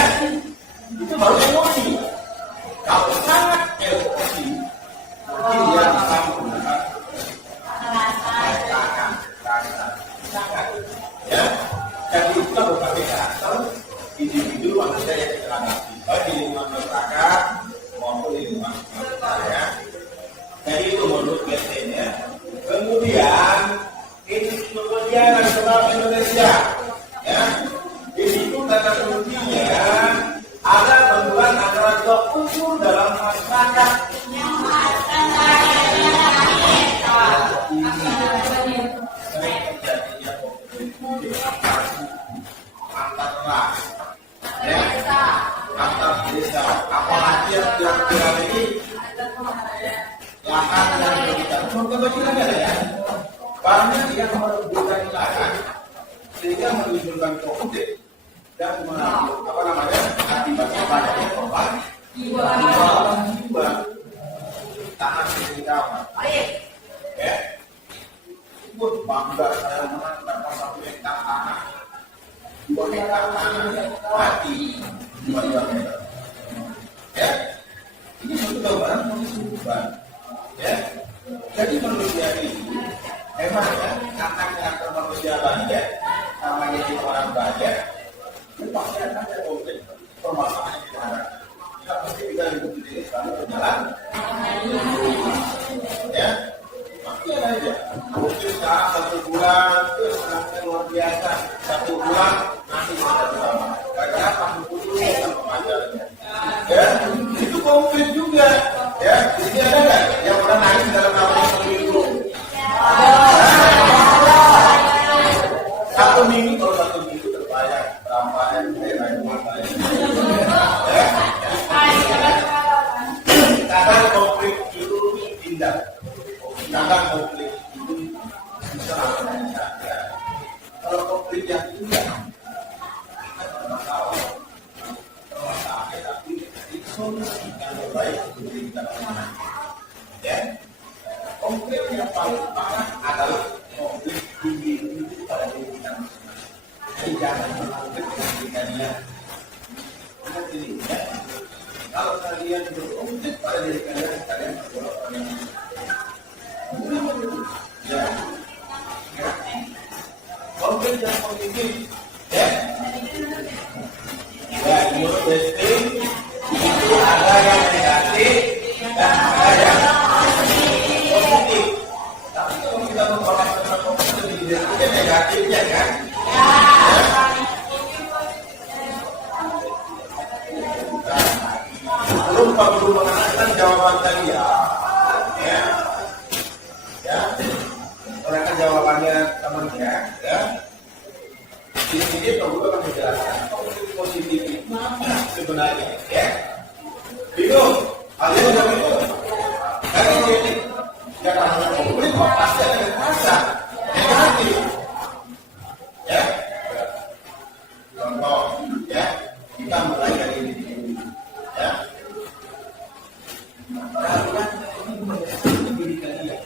itu baru emosi kalau sangat emosi mungkin dia bisa menggunakan sangat ya jadi itu berbagai karakter individu manusia yang kita hadapi baik di lingkungan masyarakat maupun di lingkungan ya. Jadi itu menurut BSN ya. Kemudian Institut Pendidikan Nasional Indonesia ya. Di situ kata kuncinya ada benturan antara dua unsur dalam masyarakat. Terjadinya antar ras, ya, antar desa, apalagi yang ini lahan yang berbeda. Kebetulan ada ya, banyak yang merebutkan lahan sehingga menimbulkan konflik dan akibatnya banyaknya korban jiwa tanah kehidupan. Ya, itu bangga saya menangkap satu hektar tanah, 2 hektar tanah mati 2 meter. Ya, ini satu gambaran kondisi urban. Ya, jadi manusia ini memang ya, karakter manusia banyak namanya nanti kita bersama. Karena apa? Sama pacarnya. Ya, itu konflik juga. Ya, di sini ada nggak yang pernah nangis dalam namanya seminggu? Satu minggu, kalau satu minggu terbayar berapa MT naik mata ya? Kadang konflik itu indah. Kadang konflik itu bisa ya. Kalau konflik yang indah, kita masalah, tapi itu solusi yang terbaik untuk kita. Ya, konflik yang paling parah adalah konflik diri itu pada diri kita. Jadi jangan berkonflik dengan diri kalian. Ingat ini ya. Kalau kalian berkonflik pada diri kalian, kalian berdoa pada diri. Ya. Konflik yang positif, ya. Ya, menurut testing itu ada yang negatif dan ada yang positif. Tapi kalau kita membahas tentang konflik itu negatifnya kan? Belum mengenalkan jawaban kalian, ya. Ya, mengenalkan jawabannya temannya, ya. Ini perlu akan menjelaskan positif itu apa sebenarnya, ya. Bingung? Ada yang udah bingung? Karena ini ya karena konflik pasti ada yang rasa negatif, ya. Contoh, ya, kita mulai dari ini, ya. Kalian ini menjelaskan diri kalian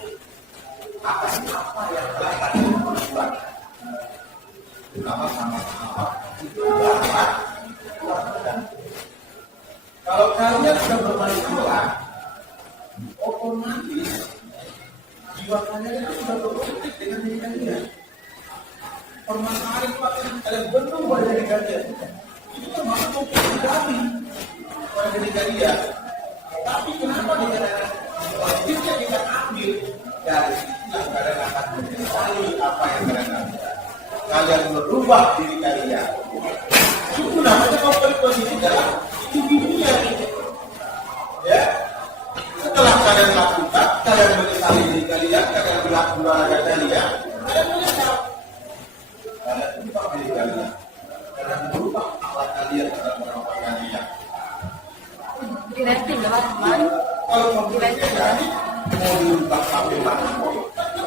apa yang telah kalian perbuat, terutama sama-sama itu apa? Kalau kalian sudah bermain bola, otomatis jiwa kalian itu sudah berkonflik dengan diri kalian. Permasalahan yang kalian bentuk pada diri kalian itu termasuk konflik pribadi pada diri kalian. Tapi kenapa dikatakan positifnya kita ambil dari yang kalian akan menyesali apa yang kalian ambil. Kalian merubah diri kalian. Itu namanya konflik positif dalam individunya. Ya. Setelah kalian lakukan, kalian menyesali diri kalian, kalian berlaku olahraga kalian, kalian menyesal. Kalian merubah diri kalian. Kalian merubah akhlak kalian dalam merawat kalian. Kalau konflik terjadi, mau diubah sampai mana?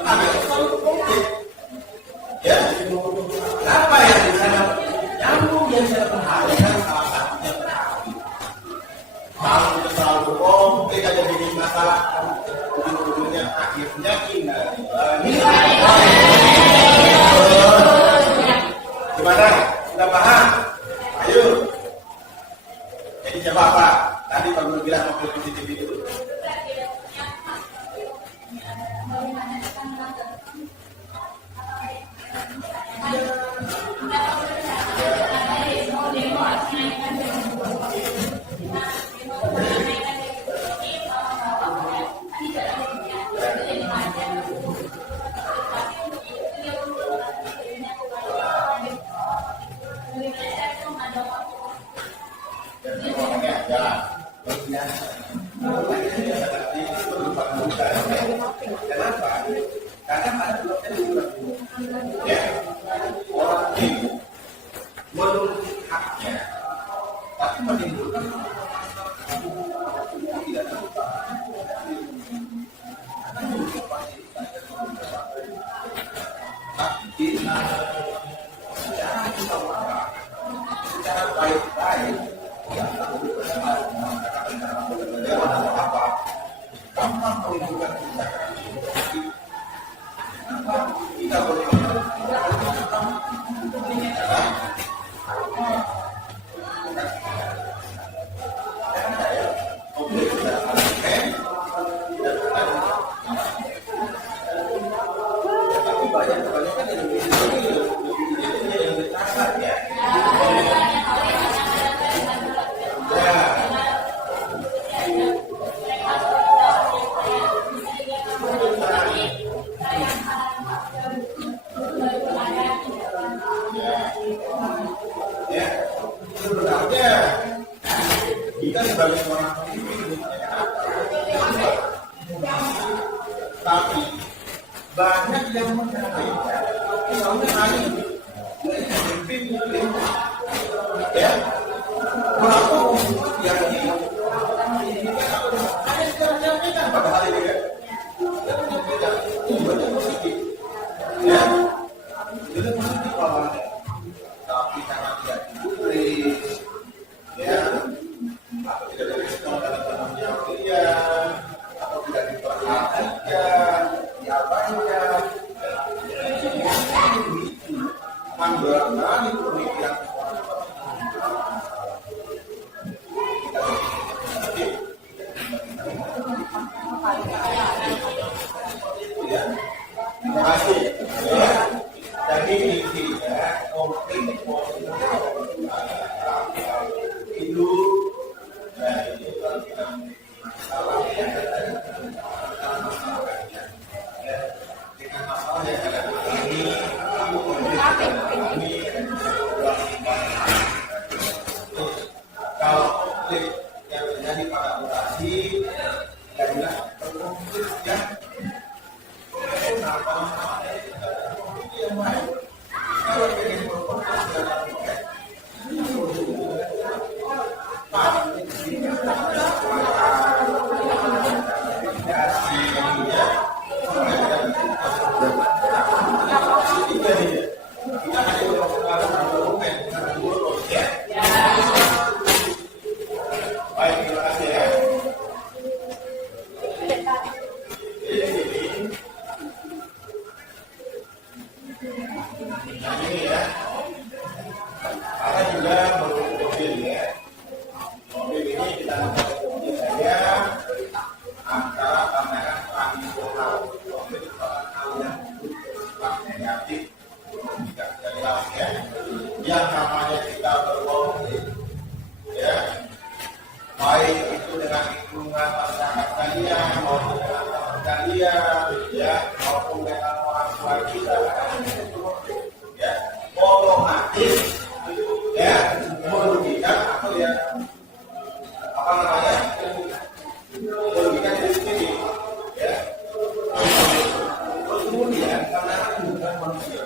Ada selalu konflik. Ya, apa yang di sana nyambung yang saya perhatikan salah satunya berarti. Kalau kita selalu konflik aja bikin masalah, ujung-ujungnya akhirnya indah. Gimana? Sudah paham? Ayo. Jadi coba apa? Tadi Pak Guru bilang konflik positif itu. Kenapa? Karena pada ya, orang itu menuntut haknya, tapi menimbulkan tidak terlupa. Tapi secara musyawarah, secara baik-baik, yang apa? Gampang menimbulkan kita boleh Ya, sebenarnya kita sebagai seorang pemimpin, tapi banyak yang mencari, misalnya hari pemimpin, ya, berapa yang ini, ada sekarang pada hari ini kan, tujuannya positif, ya, itu positif awalnya. Tapi karena tidak ditulis, ya, atau tidak direspon dalam tanggung jawab dia, atau tidak diperhatikan, diabaikan, itu menggerakkan pemikiran ya. Terima kasih. Ya. Jadi intinya konflik itu dari masalah yang ada dengan masalah yang ada ini kalau konflik yang terjadi pada orasi adalah konflik yang baik, terima kasih ya. Ini ya, ada juga mobil ya. Mobil ini kita mobil saja antara pandangan tradisional, mobil hal yang negatif, tidak jelas ya. Yang namanya kita berkonflik, ya, baik itu dengan lingkungan masyarakat kalian maupun dengan teman kalian, ya, maupun dengan orang tua kita, ya, otomatis, ya, merugikan atau ya, apa namanya, merugikan diri sendiri, ya. Terus kemudian karena hubungan manusia,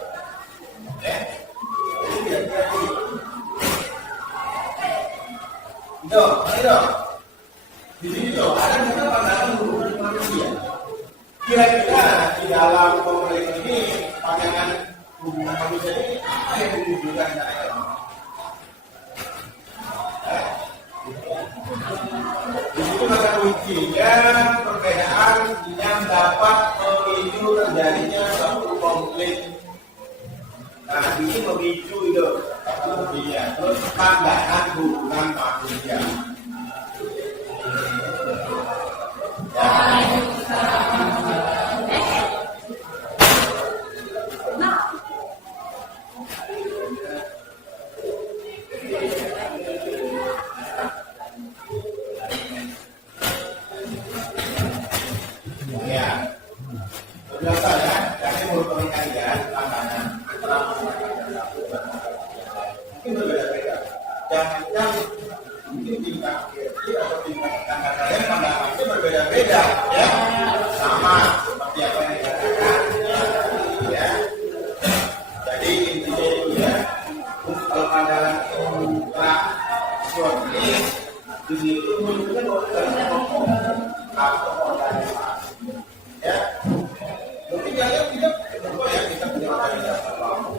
ya, itu kira-kira ini. Ayo, di sini dong, ada kita pandangan hubungan manusia. Kira-kira di dalam konflik ini pandangan hubungan manusia ini apa yang ditunjukkan dari di situ maka kuncinya perbedaan yang dapat memicu terjadinya suatu konflik. Nah, ini memicu itu kuncinya. Terus pandangan hubungan manusia. Ya, biasa ya. Jadi menurut kalian pandangan antara masyarakat dan masyarakat mungkin berbeda-beda. Jangan mungkin tingkat atau tingkat tetangga kalian pandangannya berbeda-beda, ya. Sama seperti apa yang dikatakan, ya. Jadi intinya itu ya, kalau pandangan rasionalis di situ menunjukkan atau organisasi, ya. Mungkin kalian tidak berubah ya, kita punya organisasi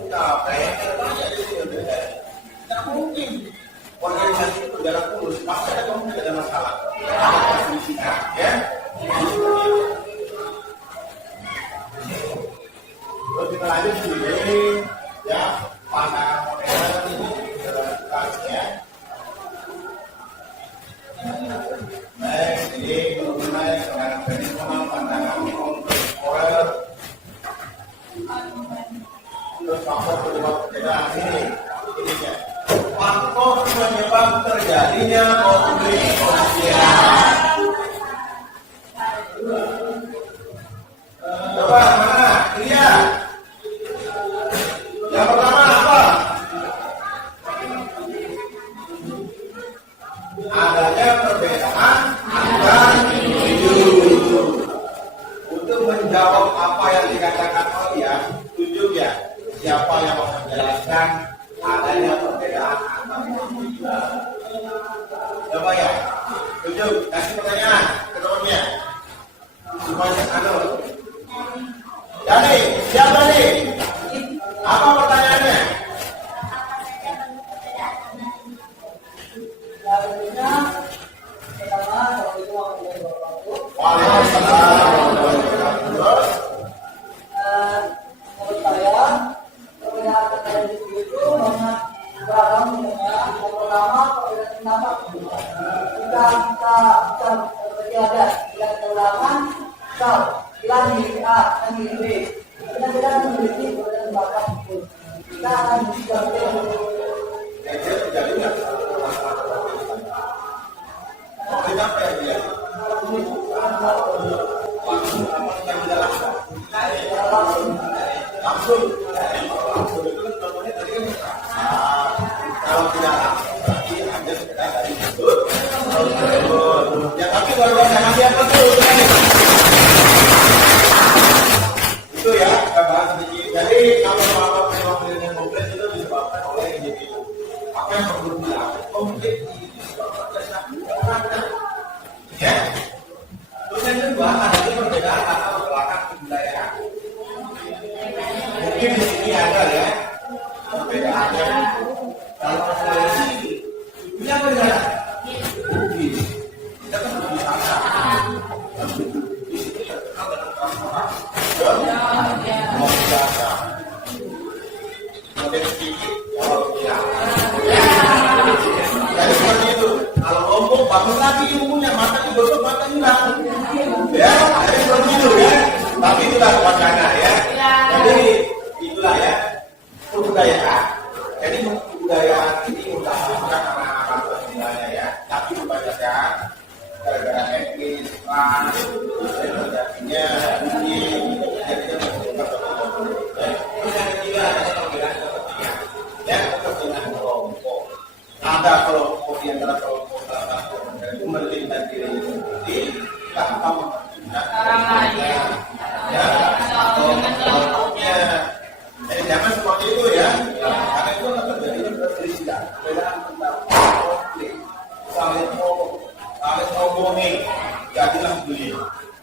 kita pengen banyak di sini, tidak mungkin organisasi itu berjalan mulus, pasti ada konflik, ada masalah, ada perselisihan, ya. Terus kita lanjut sini, ya, pandangan modern ini jelaskan, ya. Baik, jadi mengenai pandangan tradisional, pandangan modern, terus faktor penyebab ini ya. Faktor penyebab terjadinya konflik sosial. Coba mana? Iya. Yang pertama apa? adanya perbedaan antar individu. Coba ya, tunjuk, kasih pertanyaan ke temannya. Semuanya Jadi, siapa nih? Apa pertanyaannya? Waalaikumsalam. Terus? Menurut saya, perbedaan antara individu itu banyak beragam yang pertama perbedaan nama. Jika kita berada tidak terlalu kita memiliki A dan memiliki B, kita tidak memiliki perbedaan bakat itu. Kita akan bisa Kenapa ya dia? Langsung. Kalau tidak langsung, berarti Anda sudah dari sudut. Ya tapi kalau jangan apa tuh? Itu ya, kita bahas sedikit. Jadi kalau memang dengan konflik itu disebabkan oleh individu. Apa yang perlu bilang? Konflik itu disebabkan karena ya. Terus yang kedua ada perbedaan latar belakang kebudayaan. Mungkin di sini ada ya perbedaannya. Kalau Sulawesi, sukunya apa ya? Bugis. Kita kan Bugis sana. Di sini ada orang. Mau biasa. Mungkin sedikit kalau tidak. Jadi seperti itu. Kalau ngomong bagus lagi ilmunya, mata digosok mata hilang. Ya, jadi seperti itu ya. Tapi itulah wacana ya. Jadi itulah ya kebudayaan. Jadi kebudayaan ini bukan karena apa sebenarnya ya, tapi kebanyakan gara-gara etnis, ras, jadinya mungkin jadinya terus yang ketiga ada perbedaan kepentingan. Ya, kepentingan kelompok. Ada kelompok yang antara kelompok satu itu mementingkan dirinya sendiri tanpa mementingkan orang lain. Ya, atau kelompoknya. Jadi jangan seperti itu ya. Karena itu akan terjadi perselisihan, perbedaan tentang konflik, saling ngomongin, jadilah beli.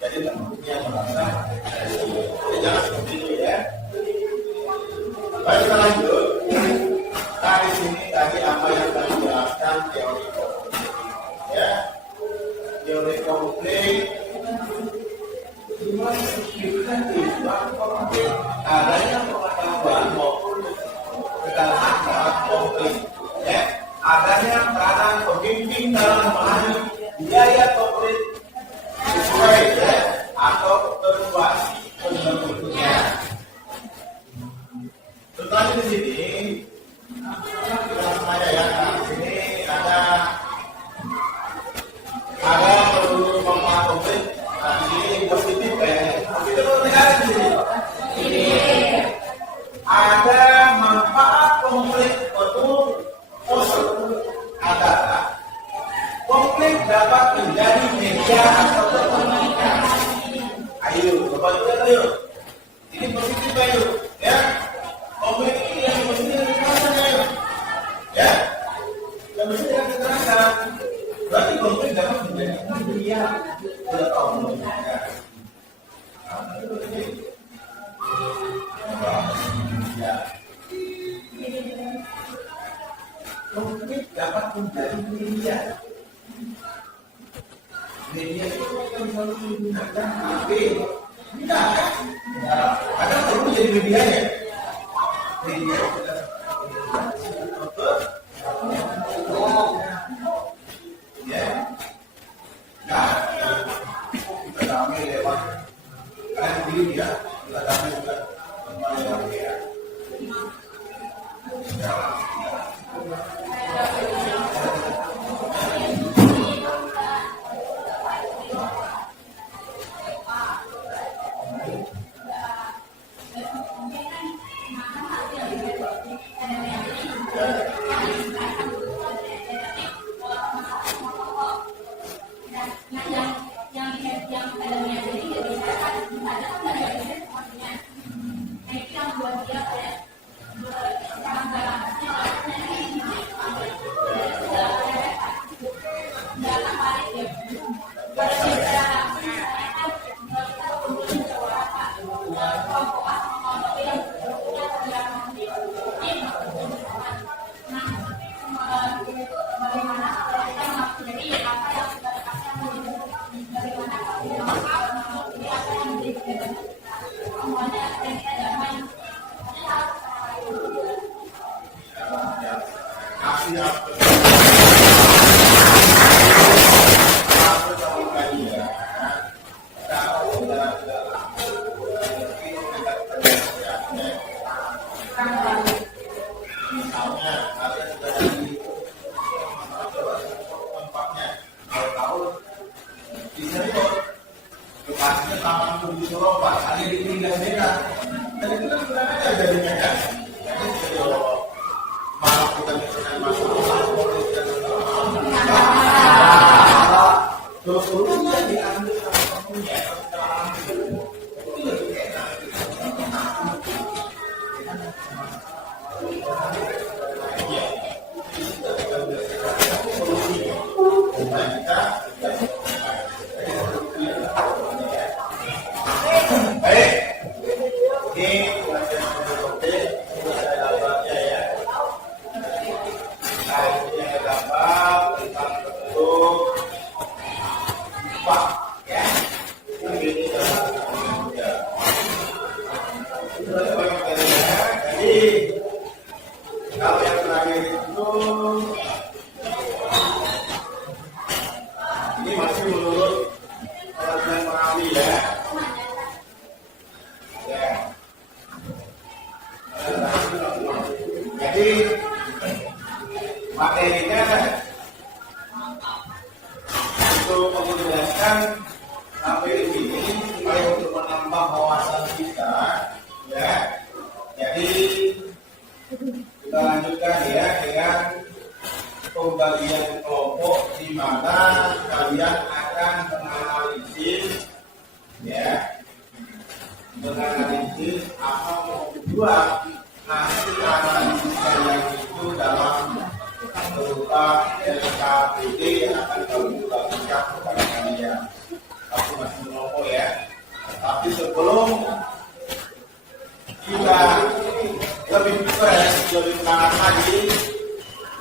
Jadi bentuknya merasa. Jadi jangan seperti itu ya. Baik, kita lanjut. Di sini tadi apa yang tadi jelaskan teori konflik, ya. Teori konflik adanya pengetahuan maupun kesalahan dalam konflik, ya. Adanya peranan pemimpin dalam memahami biaya konflik sesuai ya atau persuasi bentuknya. Setelah di sini saya ya, di sini ada perlu memahami konflik. Nah, di sini positif kayaknya. Positif atau negatif di sini? Ada manfaat konflik untuk adalah konflik dapat menjadi media atau komunikasi. Ayo, coba lihat ayo. Ini positif ayo, ya. Konflik ini yang positif yang kekerasan ayo, ya. Yang positif yang kekerasan. Berarti konflik dapat menjadi media atau komunikasi. Konflik dapat menjadi media. Media itu kan selalu menggunakan HP. Tidak kan? Ada perlu jadi medianya. Media ya. Nah, kita kami lewat kalian sendiri ya. Kita kami juga lewat ya. kasih apa sama kalian. Kalau sudah tidak misalnya kalian sudah di tempatnya tahu di sini lokasinya Taman Tugu Surabaya, ada di pinggir Medan. Dan itu kan sebenarnya ada di Medan. Jadi kalau malah kita misalkan masalah terus diambil sama temennya itu lebih enak. Kalau yang terakhir itu ini masih menurut peraturan Merawi ya. Jadi materinya untuk menjelaskan sampai di sini supaya untuk menambah wawasan kita ya. Jadi kita lanjutkan ya dengan pembagian kelompok di mana kalian akan menganalisis ya, menganalisis apa membuat hasil analisis kalian itu dalam berupa LKPD yang akan kami bagikan kepada kalian. Aku masih kelompok ya. Tapi sebelum kita lebih fresh, lebih semangat lagi,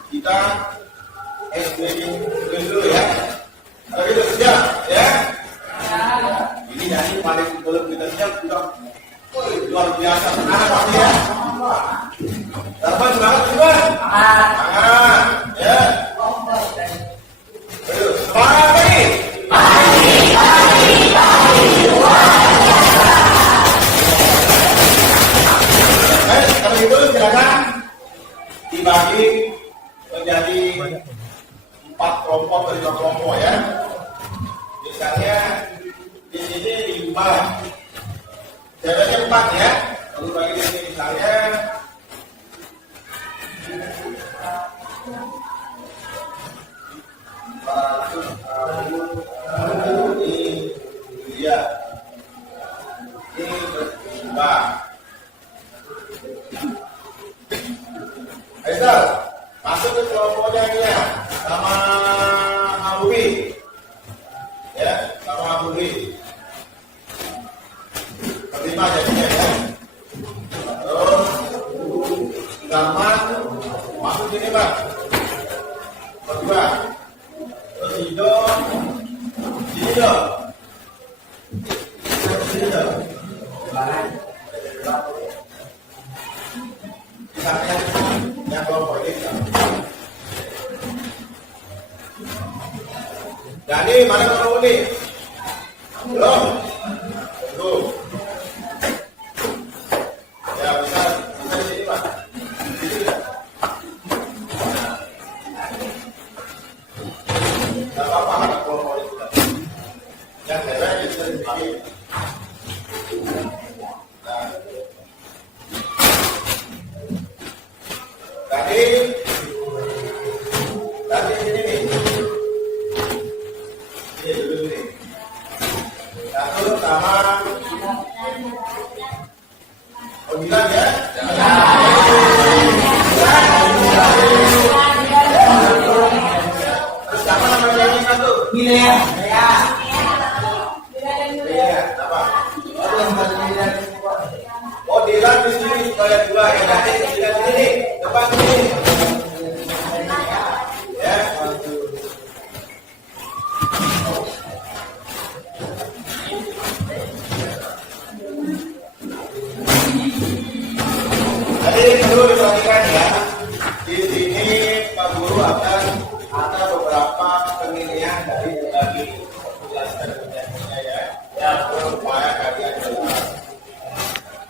kita SBM dulu ya. Kalau kita siap ya. Ini jadi paling sebelum kita siap sudah luar biasa semangat pasti ya. Dapat semangat juga. Semangat ya. Ayo semangat lagi. Kalau gitu silakan dibagi menjadi 4 kelompok atau 5 kelompok ya. Misalnya di sini 5, jadinya 4 ya. Lalu bagi di sini misalnya ini dia, ini berjumlah. Aizal, masuk ke kelompoknya ini ya, sama Abubi. Ya, sama Abubi. Kelima jadinya ya. Terus, sama, masuk sini Pak. Kedua. Terus hidung, sini dong. Sini dong. Yang kelompok ini. Jadi mana kelompok ini? Belum. Tuh. Ya bisa di sini Pak. Di sini. Tidak apa-apa ada kelompok ini. Yang lain bisa dibagi. Tadi ini nih. Ini dulu nih. Satu sama 9 ya? Terus siapa namanya yang satu? Milea. Iya, apa? Oh, Dilan di sini supaya 2 ya. Nanti Dilan sini, depan sini. Ya. Jadi perlu diperhatikan ya. Di sini Pak ada beberapa penilaian dari penjelasan penjelasannya ya supaya kalian jelas.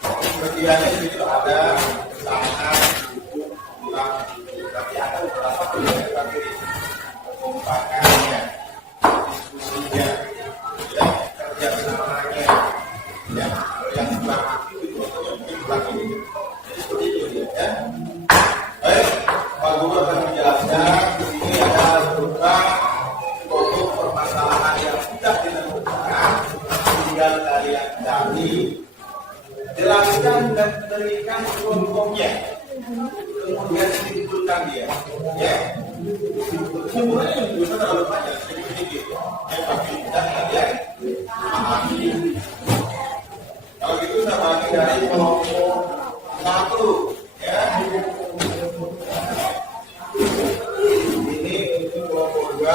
Penilaiannya itu ada sangat kurang, tapi ada beberapa penilaian tadi pengumpakannya, diskusinya, ya kerjasamanya, ya yang kurang aktif itu mungkin kurang ini. Jadi seperti itu ya. Baik, Pak Guru akan menjelaskan di sini ada berupa pokok permasalahan yang sudah ditemukan, tinggal kalian cari, jelaskan dan berikan kelompoknya, kemudian simpulkan dia, ya. Simpulannya juga terlalu banyak, sedikit-sedikit, yang pasti mudah kalian memahami. Kalau gitu saya bagi dari kelompok 1, ya. Ini untuk kelompok 2.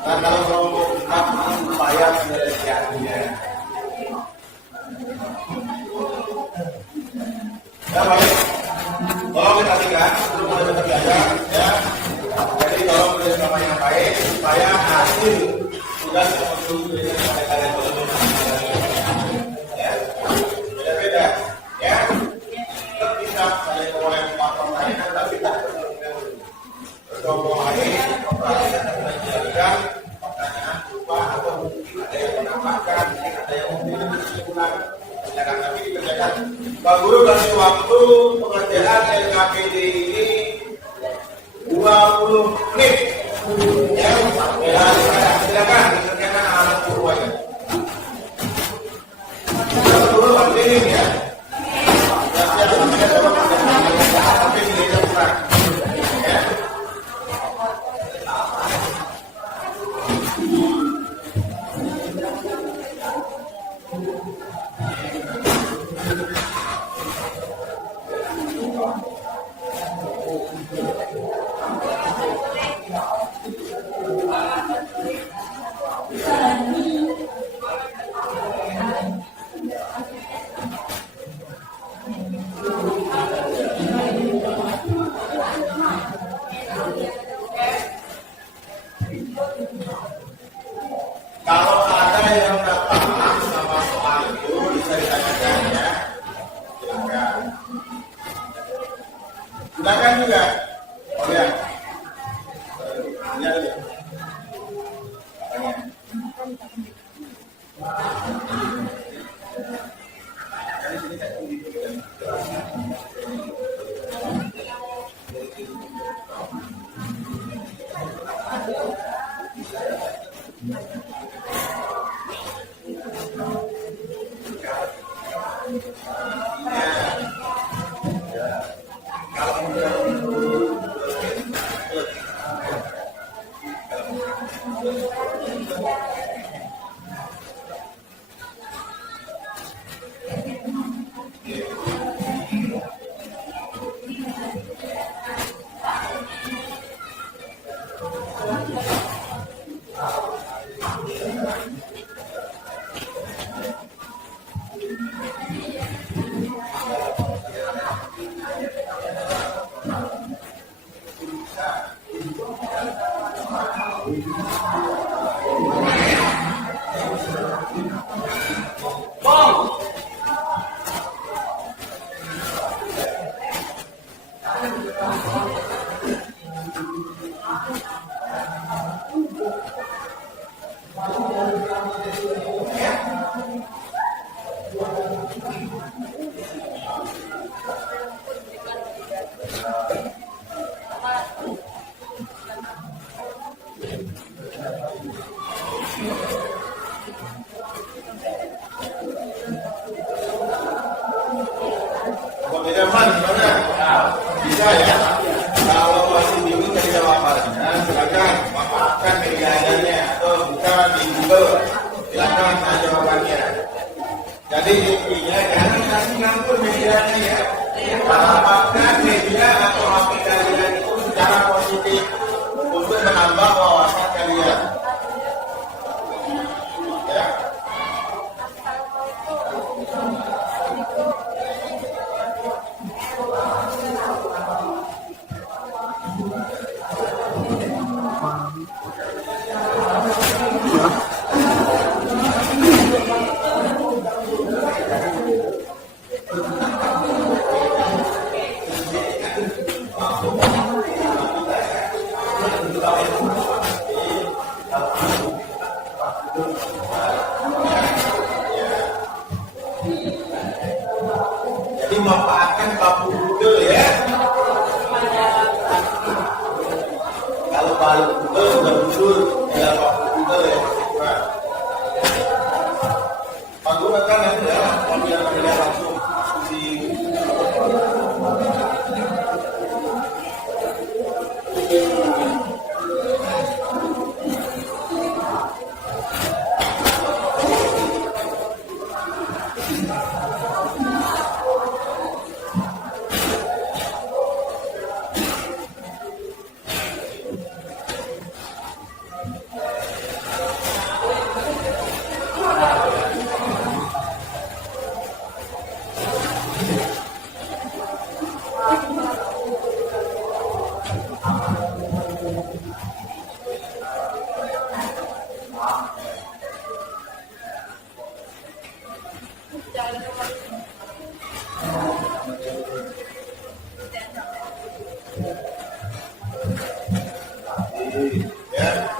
Nah, kalau kelompok 4 upaya penyelesaiannya. Ya baik, tolong diperhatikan sebelum mulai belajar ya. Jadi tolong bersama yang baik supaya hasil tugas yang sampai kalian belum ya. Beda-beda ya. Kita bisa saling melempar pertanyaan tapi tak berkelompok lain pertanyaan yang menjelaskan pertanyaan berupa atau mungkin ada yang menambahkan, mungkin ada yang memberikan kesimpulan. Jangan tapi dikerjakan. Pak Guru kasih waktu pengerjaan LKPD ini 20 menit. Ya, silakan dikerjakan alat buruannya. Pak Guru bantuin ya. Siap-siap sampai dapat kerjaan sampai nilainya kurang. Ya. Kalau ada yang nggak paham sama soal itu bisa ditanyakan ya. Silakan. Silakan juga. Oh ya. Lihat ya. Tanya. Dari sini saya tunjukkan. Teman, gimana? Bisa ya? Kalau masih bingung dari jawabannya, silakan manfaatkan medianya atau buka di Google. Silakan jawabannya. Jadi intinya Ya, jangan kasih nganggur medianya ya. Apakah media atau HP kalian itu secara positif untuk menambah wawasan kalian? Ya. Jadi manfaatkan papu Google ya. Kalau papu Google udah muncul, ya papu Google ya. Pak Guru kan nanti ya, kalau langsung di ya.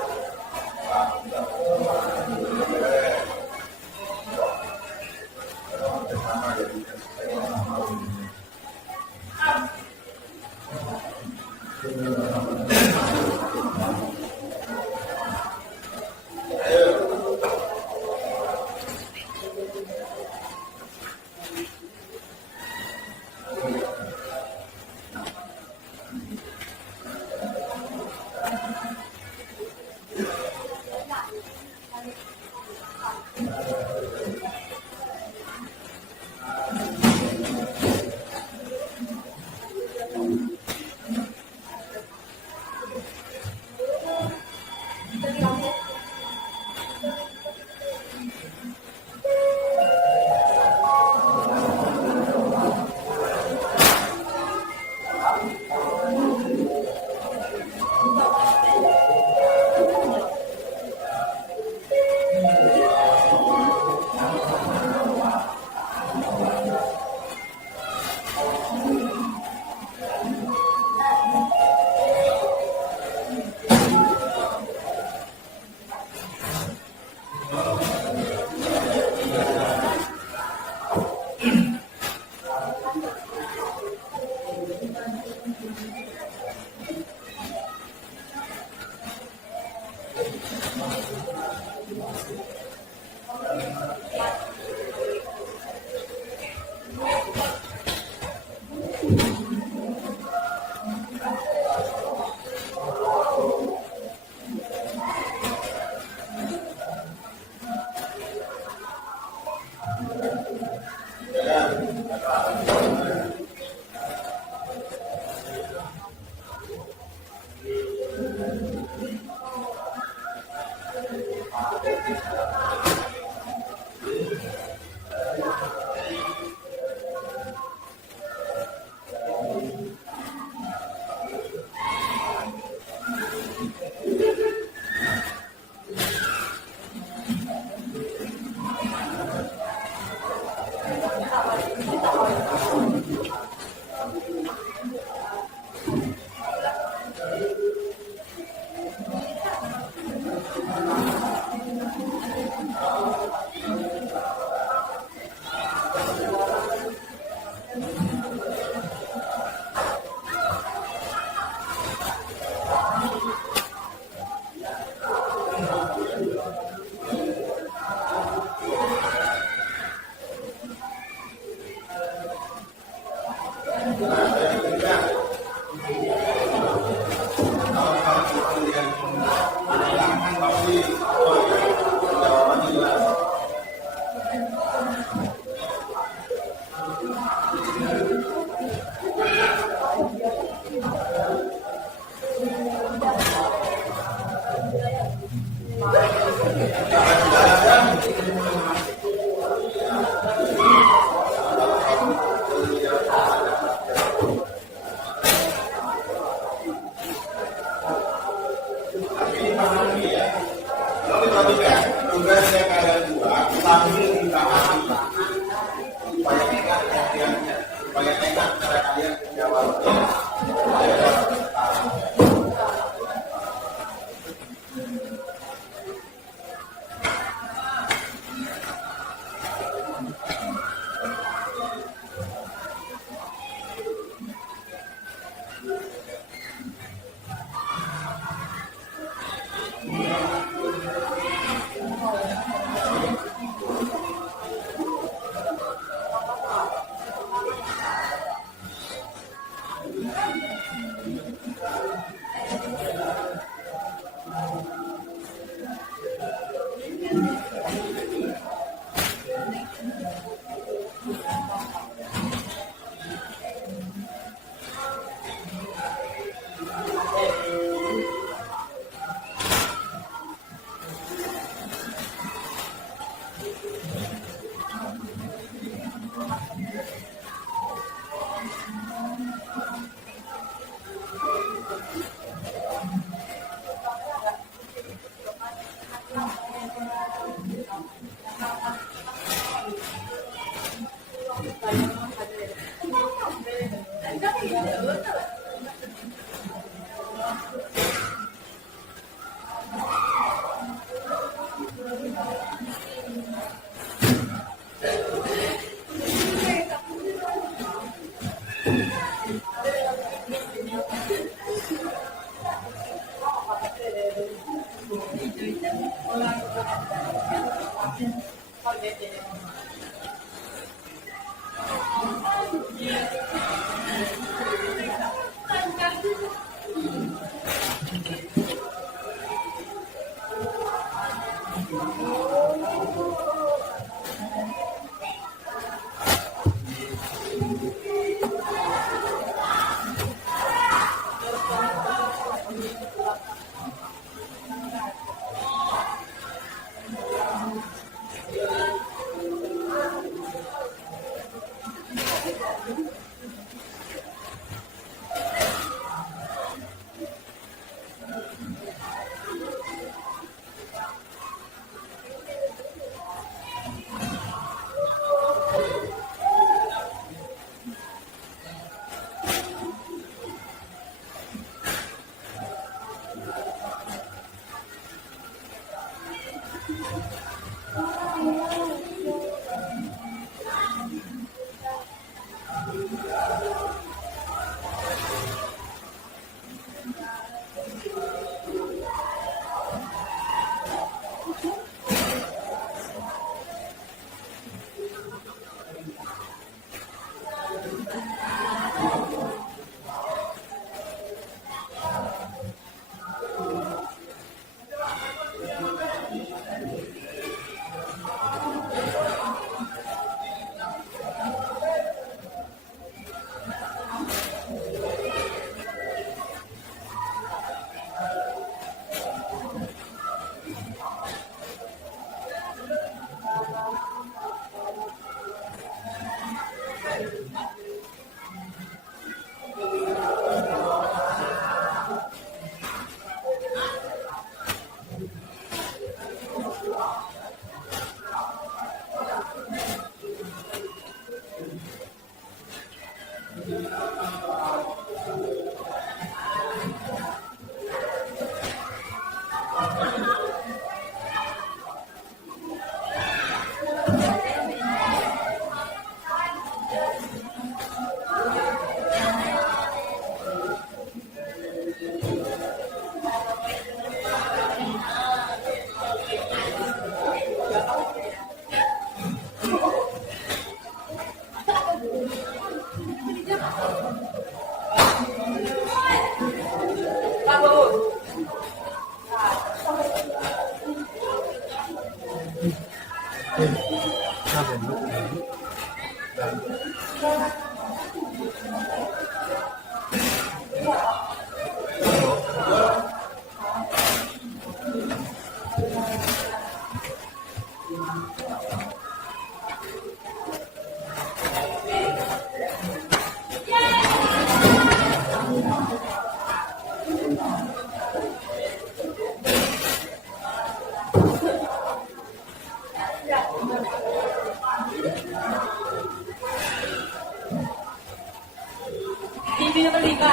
Hindi naman liga.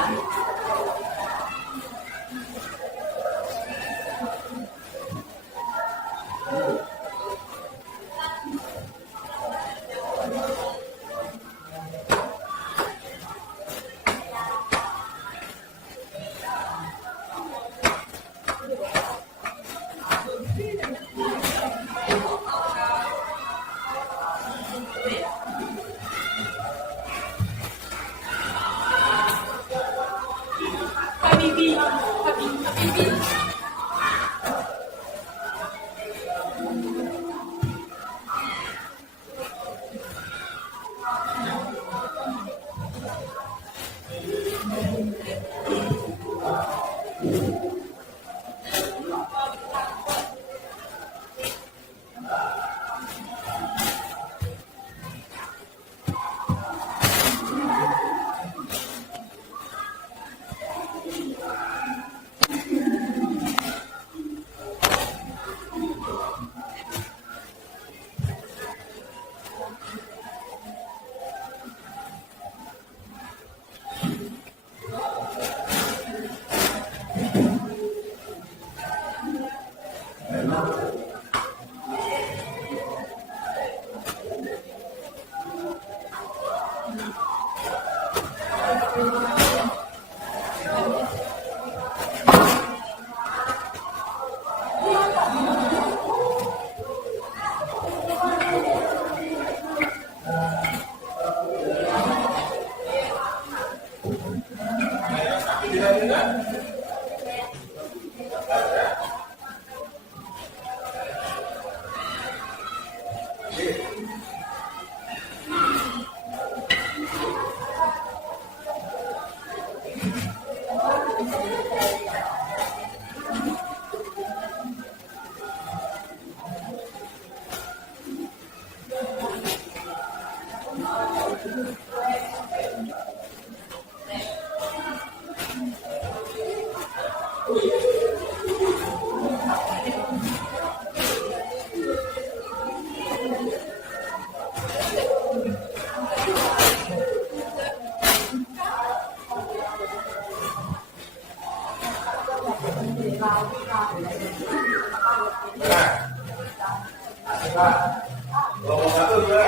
Kelompok 1 juga.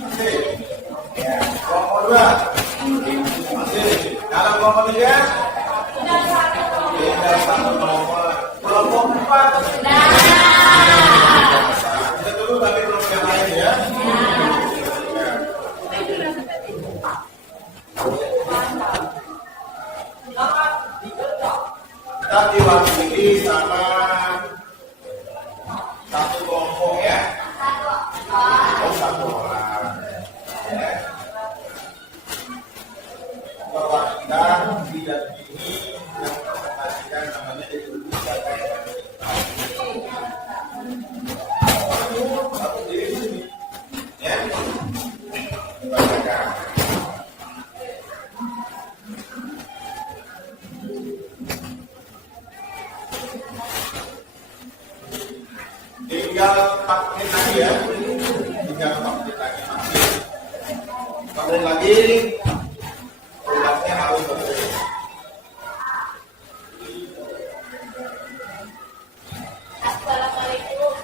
Masih. Ya, kelompok 2. Masih. Dalam kelompok 3. Beda 1 nomor. Kelompok 4. Kita tunggu tapi belum yang lain ya. Kita diwakili sama satu kelompok ya. Oh, satu orang. Ya. Bapak kita tidak ini yang presentasikan namanya itu siapa yang satu di sini. Ya. Bacakan. Tinggal 4 menit lagi ya. Tinggal 4 menit lagi masih. 4 menit lagi. Produknya harus selesai. Assalamualaikum.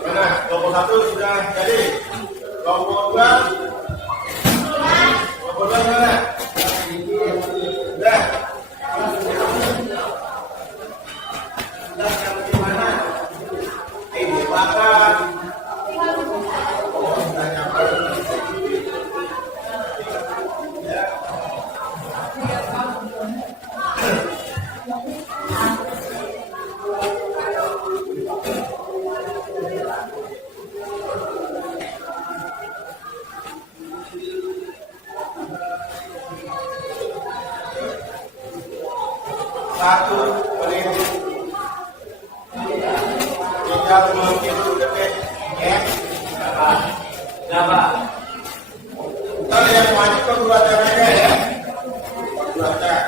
Mana? Kelompok 1 sudah jadi. Kelompok 2. Kelompok 2 mana? Sudah. Sudah kamu di mana? Ini bakar. Oh, sudah nyampe. Ya. Satu menit. Tinggal 20 detik. Ya. Berapa? Ntar yang maju kedua tangannya ya. Kedua tangan.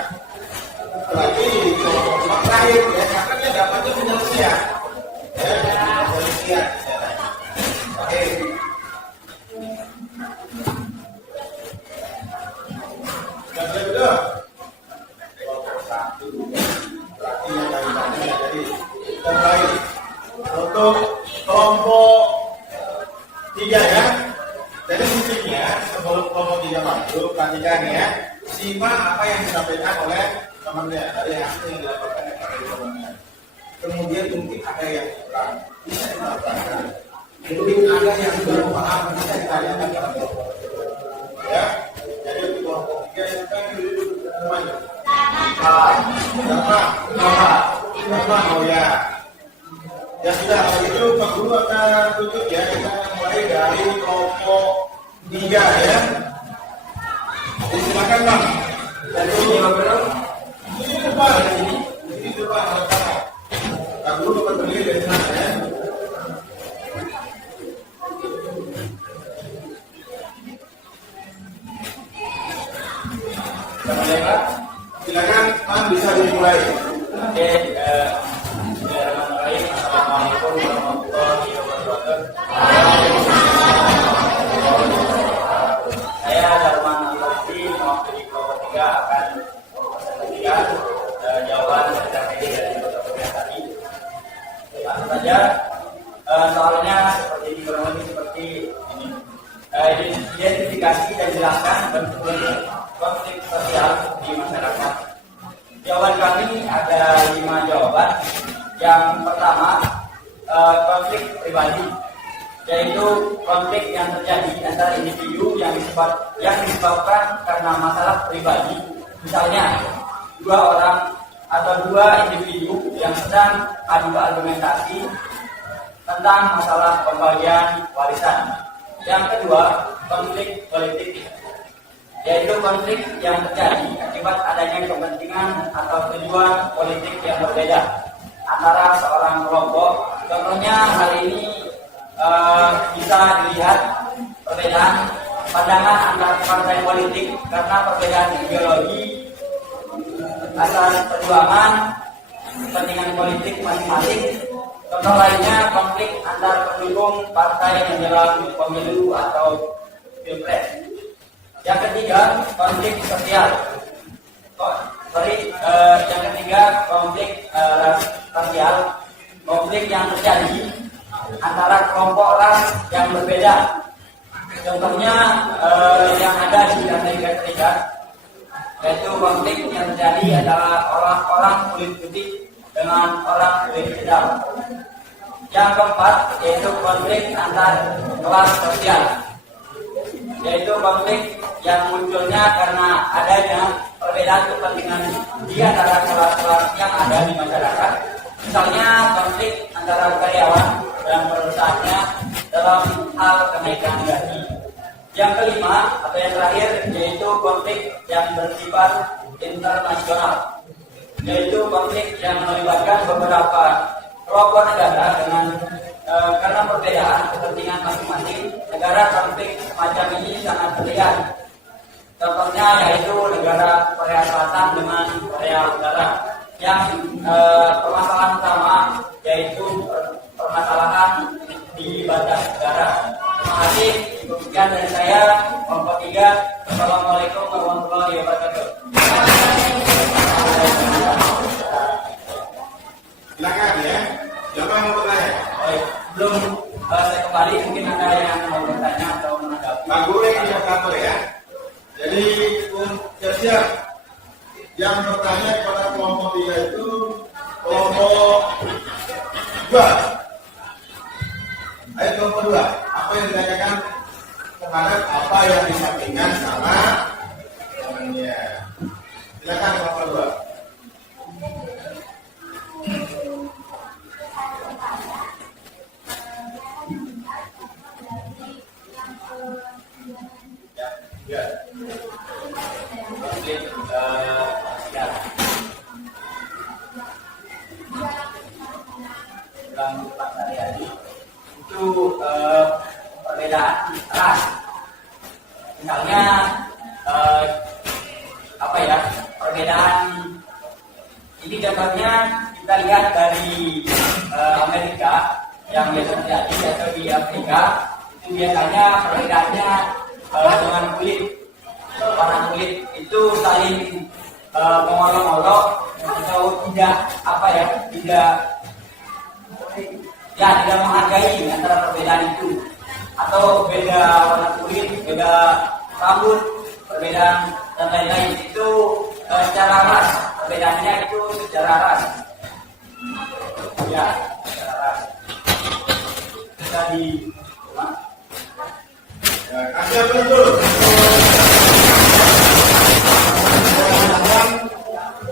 Lagi kelompok terakhir ya, karena dia dapatnya penyelesaian. Ya, penyelesaian. Oke. Sudah boleh belum? Kelompok 1. Berarti yang dari tadi jadi terbaik untuk kelompok 3 ya. Jadi intinya sebelum kelompok 3 masuk, perhatikan ya, simak apa yang disampaikan oleh temannya dari hasil yang dilaporkan kepada temannya. Kemudian mungkin ada yang kurang, bisa dilaporkan. Mungkin ada yang belum paham, bisa ditanyakan kepada kelompok. Ya, jadi untuk kelompok 3 silakan duduk semuanya. Oh ya. Ya sudah, kalau itu Pak Guru akan tunjuk ya, kita mulai dari kelompok 3 ya. Jadi silakan Bang. Dari sini Pak Guru. Ini coba dari sini. Ini coba harus sana. Pak Guru akan berdiri dari sana ya. Silakan Bang, bisa dimulai. Oke, bismillahirrahmanirrahim. Assalamualaikum warahmatullahi wabarakatuh. Saya Darman Al-Lutfi, mewakili kelompok 3 akan mempresentasikan jawaban strategi dari kelompok tadi. Langsung saja, soalnya seperti ini, kurang lebih seperti ini. Identifikasi dan jelaskan bentuk konflik sosial di masyarakat. Jawaban kami ada 5 jawaban. Yang pertama, konflik pribadi, yaitu konflik yang terjadi antara individu yang disebabkan karena masalah pribadi. Misalnya, 2 orang atau 2 individu yang sedang adu argumentasi tentang masalah pembagian warisan. Yang kedua, konflik politik, yaitu konflik yang terjadi akibat adanya kepentingan atau tujuan politik yang berbeda antara seorang kelompok. Contohnya hal ini bisa dilihat perbedaan pandangan antar partai politik karena perbedaan ideologi, asal perjuangan, kepentingan politik masing-masing. Contoh lainnya konflik antar pendukung partai menjelang pemilu atau pilpres. Yang ketiga, konflik sosial. Yang ketiga, konflik rasial. Konflik yang terjadi antara kelompok ras yang berbeda. Contohnya yang ada di Amerika Serikat, yaitu konflik yang terjadi adalah orang-orang kulit putih dengan orang kulit hitam. Yang keempat, yaitu konflik antar kelas sosial, yaitu konflik yang munculnya karena adanya perbedaan kepentingan di antara kelas-kelas yang ada di masyarakat. Misalnya konflik antara karyawan dan perusahaannya dalam hal kenaikan gaji. Yang kelima atau yang terakhir, yaitu konflik yang bersifat internasional, yaitu konflik yang melibatkan beberapa kelompok negara dengan karena perbedaan kepentingan masing-masing negara. Konflik semacam ini sangat terlihat. Contohnya yaitu negara Korea Selatan dengan Korea Utara. Yang permasalahan utama yaitu permasalahan di batas negara. Terima kasih. Sekian dari saya, kelompok 3. Assalamualaikum warahmatullahi wabarakatuh. Silakan ya. Siapa yang mau bertanya? Belum saya kembali, mungkin ada yang mau bertanya atau menanggapi. Pak Guru yang di kantor ya. Jadi siap-siap yang bertanya kepada kelompok 3 itu kelompok 2. Ayo kelompok 2. Apa yang ditanyakan terhadap apa yang disampaikan sama temannya? Silakan kelompok 2. Ya. Konflik ya. Dalam sehari-hari itu perbedaan ras. Misalnya apa ya, perbedaan ini contohnya kita lihat dari Amerika yang biasa terjadi atau di Afrika. Itu biasanya perbedaannya dengan kulit, warna kulit itu saling mengolok-olok atau tidak apa ya, tidak ya tidak menghargai antara perbedaan itu, atau beda warna kulit, beda rambut, perbedaan dan lain-lain itu secara ras, perbedaannya itu secara ras, ya secara ras. Jadi kasih apa itu?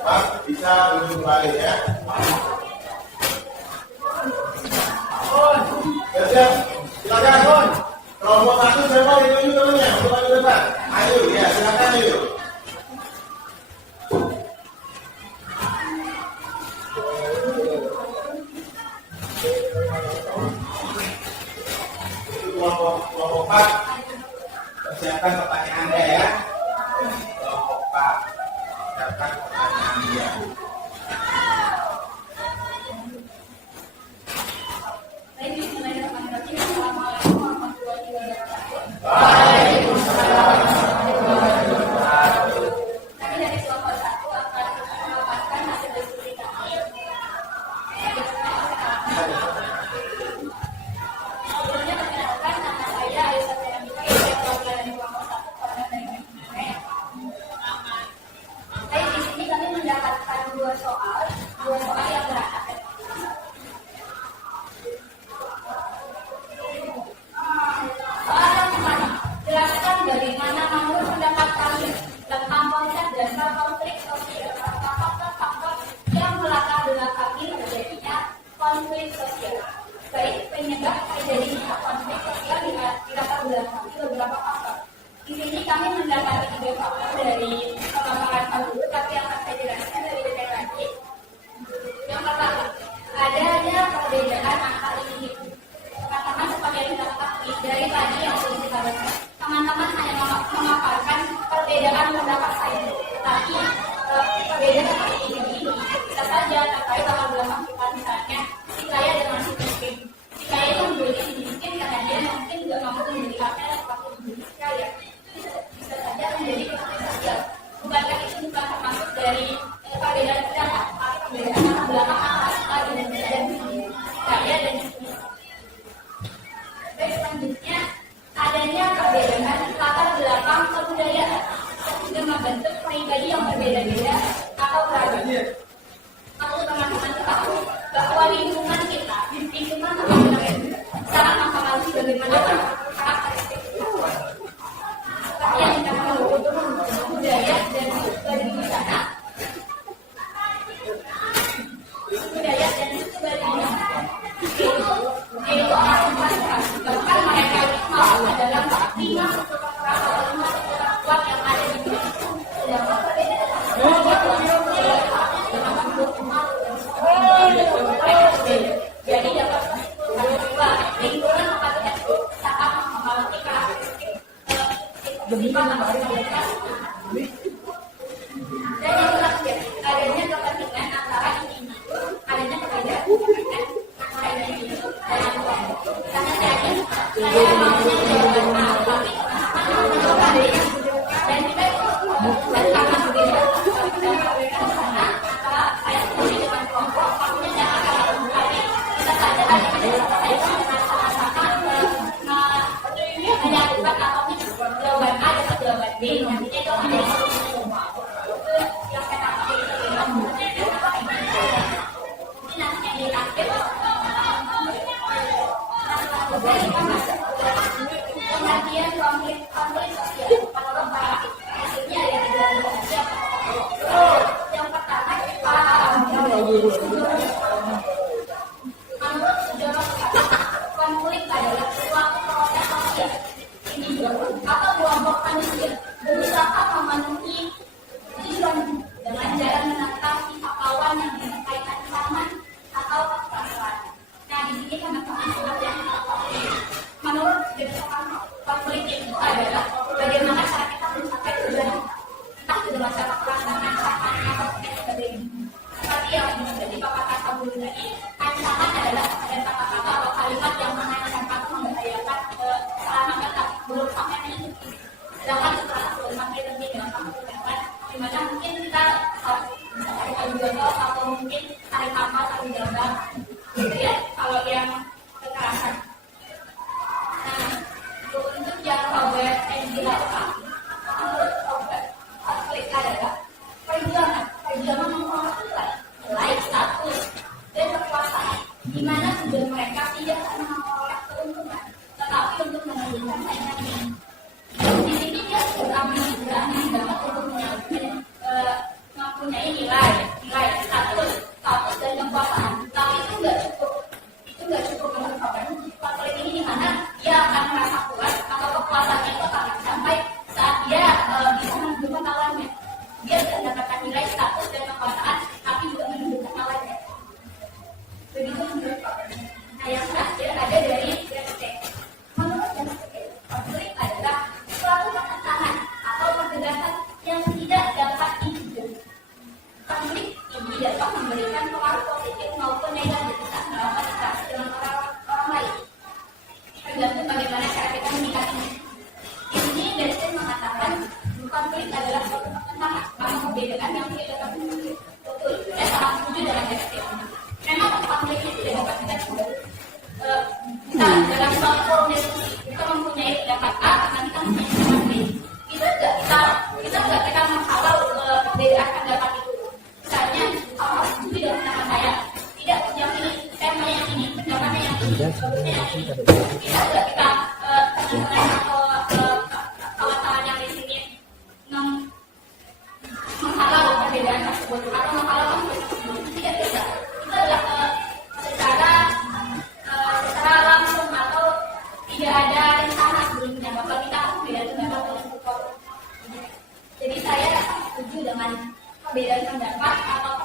Pak, bisa duduk kembali ya. Siap, silakan. Kelompok satu saya mau ditunjuk temannya untuk maju depan. Ayo, ya silakan ayo. Kelompok 4, persiapkan pertanyaan Anda ya. Kelompok 4, persiapkan pertanyaan Anda. Kami dari kelompok 1 akan memaparkan hasil diskusi kami. Sebelumnya perkenalkan, nama saya Aisyah Feramita, saya perwakilan dari kelompok 1 Korban dari Kalimantan. Baik, di sini kami mendapatkan dua soal yang berat. Soal yang pertama, jelaskan bagaimana menurut pendapat kami tentang konsep dasar konflik sosial serta faktor-faktor yang melatar belakangi terjadinya konflik sosial. Baik, penyebab terjadinya konflik sosial dilatar belakangi beberapa faktor. Di sini kami mendapati 3 faktor dari pemaparan dulu, tapi akan saya jelaskan dari detail lagi. Yang pertama, adanya perbedaan antar individu. Teman-teman sebagai ketahui dari tadi yang sudah kita bahas, teman-teman hanya memaparkan perbedaan pendapat saya, tetapi perbedaan antar individu bisa saja terkait latar belakang kita, misalnya si kaya dengan si miskin. Si kaya itu membeli si miskin karena dia mungkin nggak mampu membeli apa yang seperti membeli si kaya. Bisa saja menjadi konflik sosial. Bukankah itu bukan termasuk dari perbedaan pendapat, tapi perbedaan latar belakang antara si kaya dan si kaya dan si miskin. Selanjutnya, adanya perbedaan latar belakang kebudayaan yang membentuk pribadi yang berbeda-beda atau beragam. Menurut teman-teman ketahui bahwa lingkungan kita, lingkungan kita sangat mempengaruhi bagaimana karakteristik kita. Seperti yang kita tahu, budaya dan suku di sana, budaya dan suku di sana itu orang bahkan mereka itu adalah 5 suku keras atau 5 suku kuat yang ada di dunia. Sedangkan perbedaan jadi dapat bahwa lingkungan tempat itu sangat mempengaruhi karakteristik mereka. Dan yang terakhir, adanya kepentingan antara individu, adanya perbedaan kepentingan antara individu dan kelompok. Karena saya maunya jawaban A, tapi mencoba B. Dan kita dan karena berbeda perbedaan sana antara saya sendiri dengan kelompok, maksudnya jangan akan lakukannya. Bisa saja saya sama-sama menyatukan atau jawaban A dengan jawaban B. Nantinya itu ada semua. Itu yang saya tahu. Ini nantinya di akhir. Pengertian konflik sosial menurut para hasilnya ada 3 yang pertama menurut sejarah konflik adalah suatu proses sosial individu atau kelompok manusia berusaha memenuhi tujuan dengan jalan menentang pihak lawan yang disertai ancaman atau kekerasan. Nah, di sini teman-teman yang menurut berdasarkan konflik itu adalah bagaimana cara kita mencapai tujuan, entah itu dengan cara perang, ancaman atau sebagainya. Seperti yang menjadi pepatah kabul tadi, ancaman adalah kata-kata atau kalimat yang mengancam atau membahayakan keselamatan merusaknya hidup. Sedangkan kekerasan bermakna lebih gampang digunakan, di mana mungkin kita harus cari adu jodoh atau mungkin cari kapal, cari gambar. Gitu ya, kalau yang soal forum diskusi, kita mempunyai pendapat A, karena kita mempunyai pendapat B. Kita menghalau perbedaan pendapat itu. Misalnya, harus setuju dengan pendapat saya. Tidak, yang ini, saya mau yang ini, pendapatnya yang ini, bagusnya yang ini. Tidak juga kita kawan-kawan yang di sini menghalau perbedaan tersebut atau menghalau tersebut. Tidak bisa. Itu adalah secara langsung atau tidak ada rencana sebelumnya bakal kita perbedaan pendapat tersebut. Jadi saya setuju dengan perbedaan pendapat atau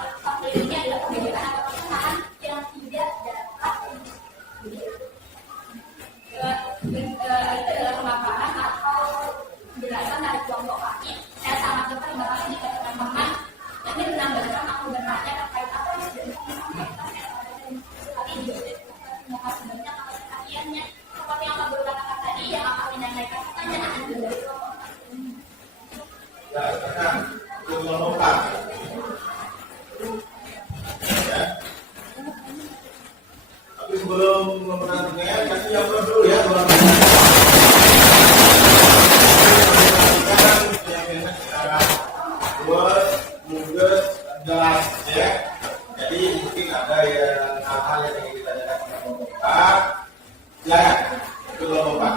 ini adalah perbedaan atau persamaan yang tidak dapat itu adalah pemaparan atau penjelasan dari kelompok kami. Saya sangat terima kasih jika teman-teman ini menambahkan aku bertanya terkait apa yang sudah disampaikan sekali juga terima kasih banyak atas perhatiannya. Seperti yang Pak Guru katakan tadi, yang akan menyampaikan pertanyaan dari kelompok kami. Ya, sekarang kelompok kami. Ya. Tapi sebelum menantinya, kasih yang dulu ya. Jelas ya. Jadi mungkin ada yang hal-hal yang ingin ditanyakan kepada kelompok Pak. Silakan ke kelompok Pak.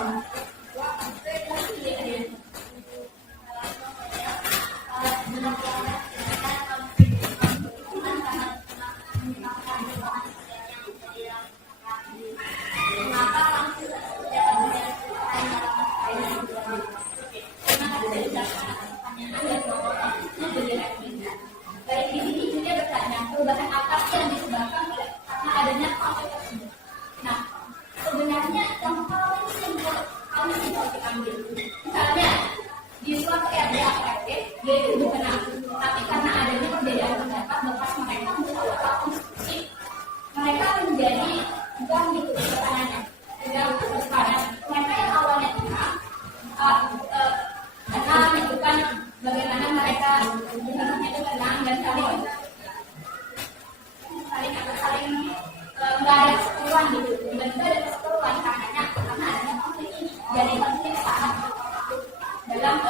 Baik di sini juga bertanya perubahan apa sih yang disebabkan karena adanya konflik tersebut. Nah, sebenarnya yang paling simpel kami bisa diambil. Misalnya di suatu RT atau RT dia itu bukan tapi karena adanya perbedaan pendapat bekas mereka musyawarah diskusi, mereka menjadi bukan gitu tekanannya. Dengan sekarang mereka yang awalnya tenang itu kan bagaimana mereka itu tenang dan saling nggak ada keseruan gitu, tiba-tiba ada keseruan karena adanya konflik ini. Jadi konflik sangat dalam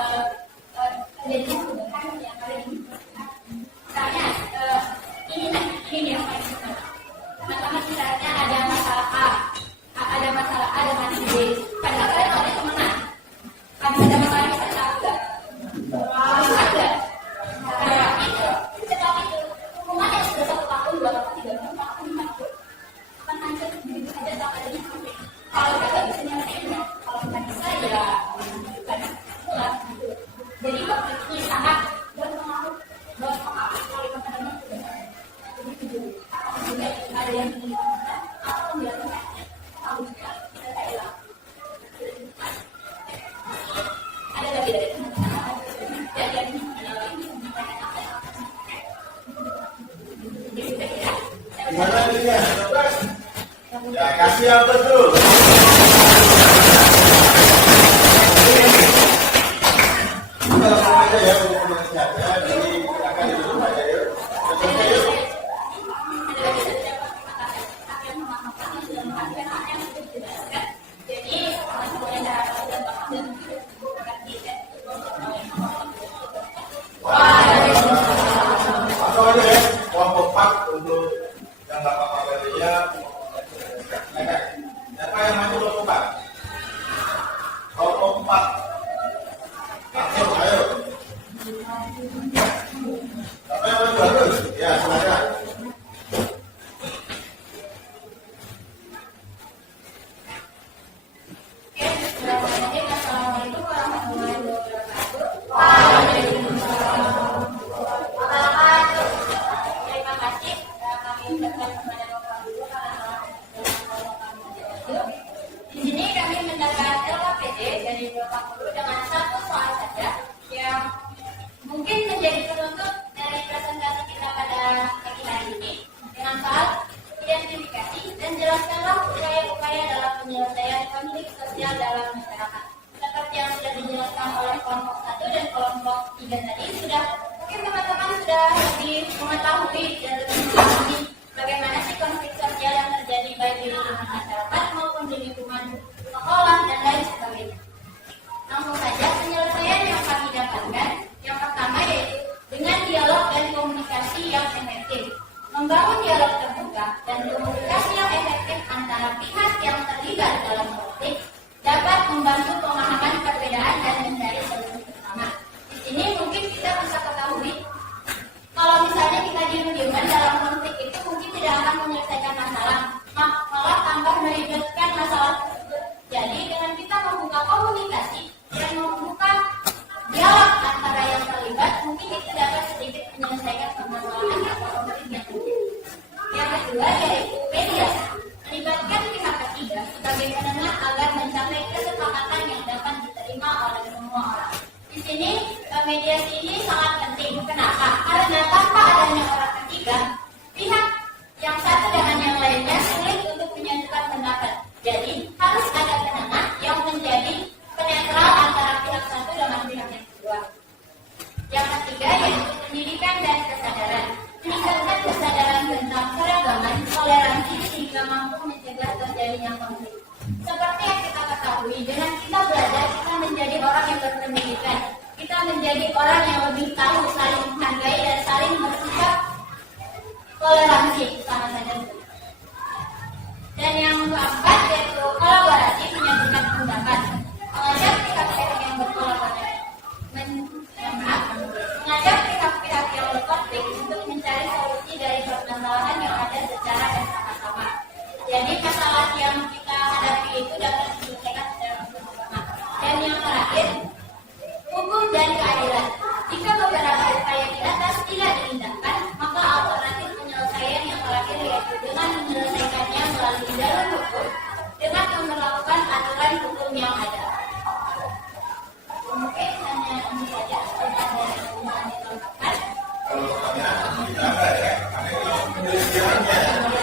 kejadian kebenaran yang paling misalnya ini yang paling teman-teman misalnya ada masalah A dengan B, padahal kalian awalnya temenan. Habis ada masalah bisa enggak? Harus ada. Tetapi hubungan yang sudah 1 tahun, 2 tahun, 3 tahun, 4 tahun, 5 tahun akan hancur begitu saja tak adanya konflik. Kalau kita nggak bisa nyelesainnya, kalau kita bisa ya bukan pulas gitu. Jadi konflik ini sangat berpengaruh sekali kepada manusia. Begitu juga ada yang menginginkan atau menjalankannya, tahu juga saya hilang. Ada lagi dari teman-teman yang Gimana ini ya? Ya, kasih yang betul. Kita langsung aja ya untuk menasihatnya. Jadi silakan duduk aja ya. Contohnya yuk. Langsung aja ya. Kelompok 4 untuk yang nggak apa-apa tadinya. Siapa yang maju kelompok 4? Kelompok 4. Langsung ayo. Siapa yang maju harus? Ya, silakan. Assalamualaikum warahmatullahi wabarakatuh. Terima kasih kami ucapkan kepada Bapak Guru karena di sini kami mendapat LKPD dari Bapak Guru dengan 1 soal saja yang mungkin menjadi penutup dari presentasi kita pada pagi hari ini dengan soal identifikasi dan jelaskanlah upaya-upaya dalam penyelesaian konflik sosial dalam masyarakat. Seperti yang sudah dijelaskan oleh kelompok 1 dan kelompok 3 tadi, mungkin teman-teman sudah lebih mengetahui dan lebih memahami bagaimana sih konflik sosial yang terjadi baik di lingkungan masyarakat maupun di lingkungan sekolah dan lain sebagainya. Langsung saja penyelesaian yang kami dapatkan yang pertama yaitu dengan dialog dan komunikasi yang efektif. Membangun dialog terbuka dan komunikasi yang efektif antara pihak yang terlibat dalam konflik dapat membantu pemahaman perbedaan dan mencari solusi bersama. Di sini mungkin kita bisa ketahui kalau misalnya kita diam-diaman dalam konflik itu mungkin tidak akan menyelesaikan masalah, malah tambah meribetkan masalah tersebut. Jadi dengan kita membuka komunikasi dan membuka dialog antara yang terlibat, mungkin itu dapat sedikit menyelesaikan permasalahan atau konflik yang terjadi. Yang kedua yaitu mediasi. Melibatkan pihak ketiga sebagai penengah agar mencapai kesepakatan yang dapat diterima oleh semua orang. Di sini mediasi ini sangat penting. Kenapa? Karena tanpa adanya orang ketiga, pihak yang satu dengan yang lainnya sulit untuk menyatukan pendapat. Jadi harus ada penengah yang menjadi penetral antara pihak satu dengan pihak yang kedua. Yang ketiga yaitu pendidikan dan kesadaran. Meningkatkan kesadaran tentang keragaman, toleransi sehingga mampu mencegah terjadinya konflik. Seperti yang kita ketahui, dengan kita belajar, kita menjadi orang yang berpendidikan. Kita menjadi orang yang lebih tahu saling menghargai dan saling bersikap toleransi sama saja. Dan yang keempat yaitu kolaborasi menyatukan pendapat. Mengajak pihak-pihak yang berkolaborasi, mengajak pihak-pihak yang berkonflik untuk mencari solusi dari permasalahan yang ada secara bersama-sama. Jadi masalah yang kita hadapi itu dapat diselesaikan secara bersama. Dan yang terakhir, hukum dan keadilan. Jika beberapa upaya di atas tidak diindahkan, maka alternatif penyelesaian yang terakhir yaitu dengan menyelesaikannya melalui jalur hukum dengan memperlakukan aturan hukum yang ada. Mungkin hanya ini saja ada yang ditambahkan. Kalau pertanyaan kita ada ya, ada yang penelitiannya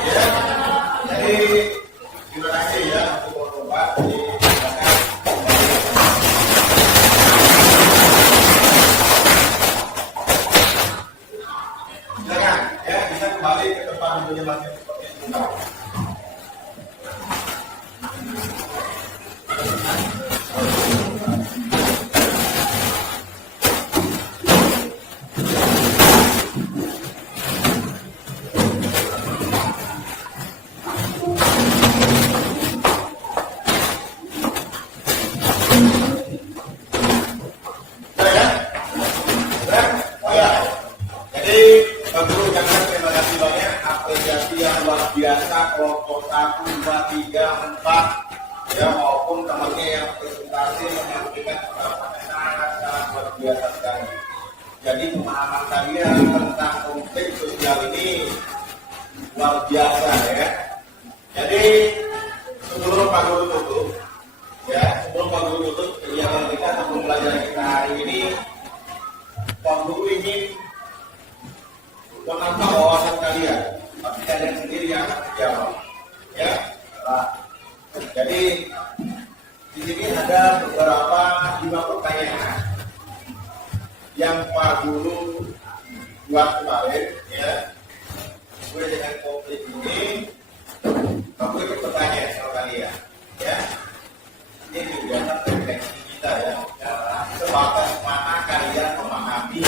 ya. Jadi terima kasih ya untuk Bapak di silakan ya, bisa kembali ke depan menjelaskan seperti itu. Biasa kelompok 1, 2, 3, 4 ya maupun temannya yang presentasi menyampaikan pendapat sangat luar biasa sekali. Jadi pemahaman kalian tentang konflik sosial ini luar biasa ya. Jadi sebelum Pak Guru tutup kegiatan kita atau pembelajaran kita hari ini, Pak Guru ingin menambah wawasan kalian. Tapi kalian sendiri yang akan menjawab, ya. Nah, jadi di sini ada beberapa 5 pertanyaan yang Pak Guru buat kemarin, ya. Sesuai dengan konflik ini, Pak Guru bertanya sama kalian, ya. Ini juga refleksi kita, ya. Sebatas mana kalian memahami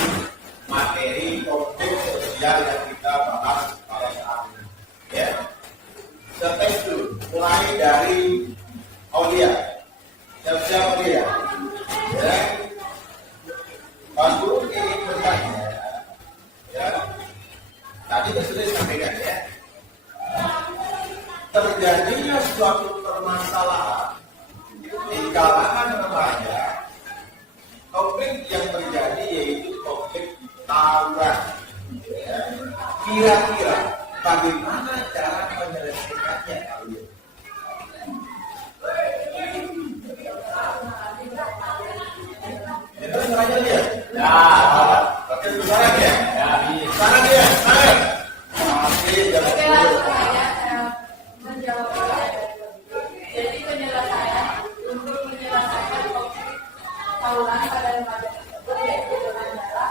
materi konflik sosial yang kita bahas pada saat ini, ya. Setes dulu, mulai dari Aulia. Siap-siap dia, ya. Pak Guru ingin bertanya, ya. Tadi sudah disampaikan, ya. Terjadinya suatu permasalahan di kalangan remaja, konflik yang terjadi yaitu konflik tawuran. Ya. Kira-kira bagaimana cara menyelesaikannya kalian? Itu suaranya dia. Ya, oke suara dia. Ya, suara dia. Oke, jangan Menjawab jadi penyelesaian untuk menyelesaikan konflik tawuran pada remaja tersebut yaitu dengan cara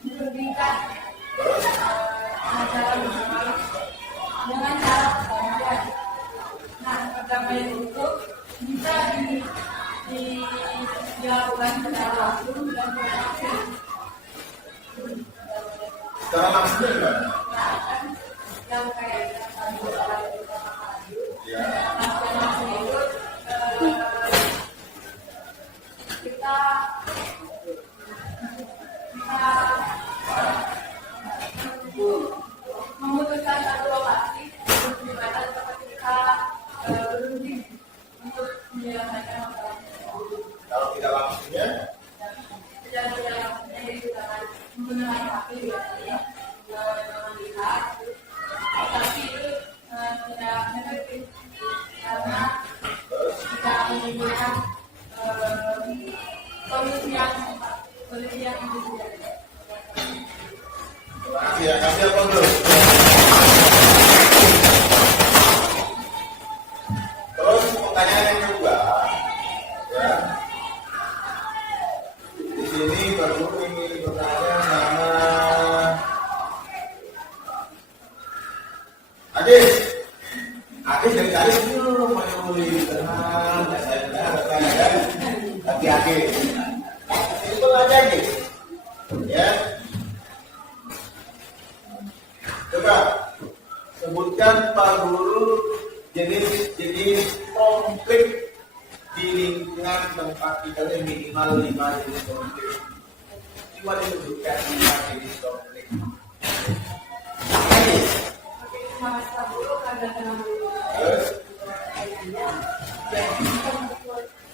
memberikan ajaran dengan cara pembelajaran. damai itu bisa dilakukan secara langsung dan langsung. Secara langsung juga. Nah, kan yang kayak Ya. langsung itu kita memutuskan satu lokasi untuk di mana tempat kita berunding untuk menyelesaikan masalah tersebut. Kalau tidak langsungnya, Tidak langsungnya digunakan menggunakan HP biasanya melihat, tapi itu tidak efektif karena tidak menimbulkan solusi yang tepat, solusi yang ideal. terima kasih ya. Kasih apa dulu? Terus pertanyaan yang kedua, ya. Di sini baru ini bertanya sama Adis. Adis dari tadi dulu menyembunyi tenang, saya hati-hati. Simpel aja gitu, ya. Coba sebutkan Pak Guru jenis konflik di lingkungan tempat kita ini minimal 5 jenis konflik. Cuma disebutkan 5 jenis konflik. Mas Guru ada Terus,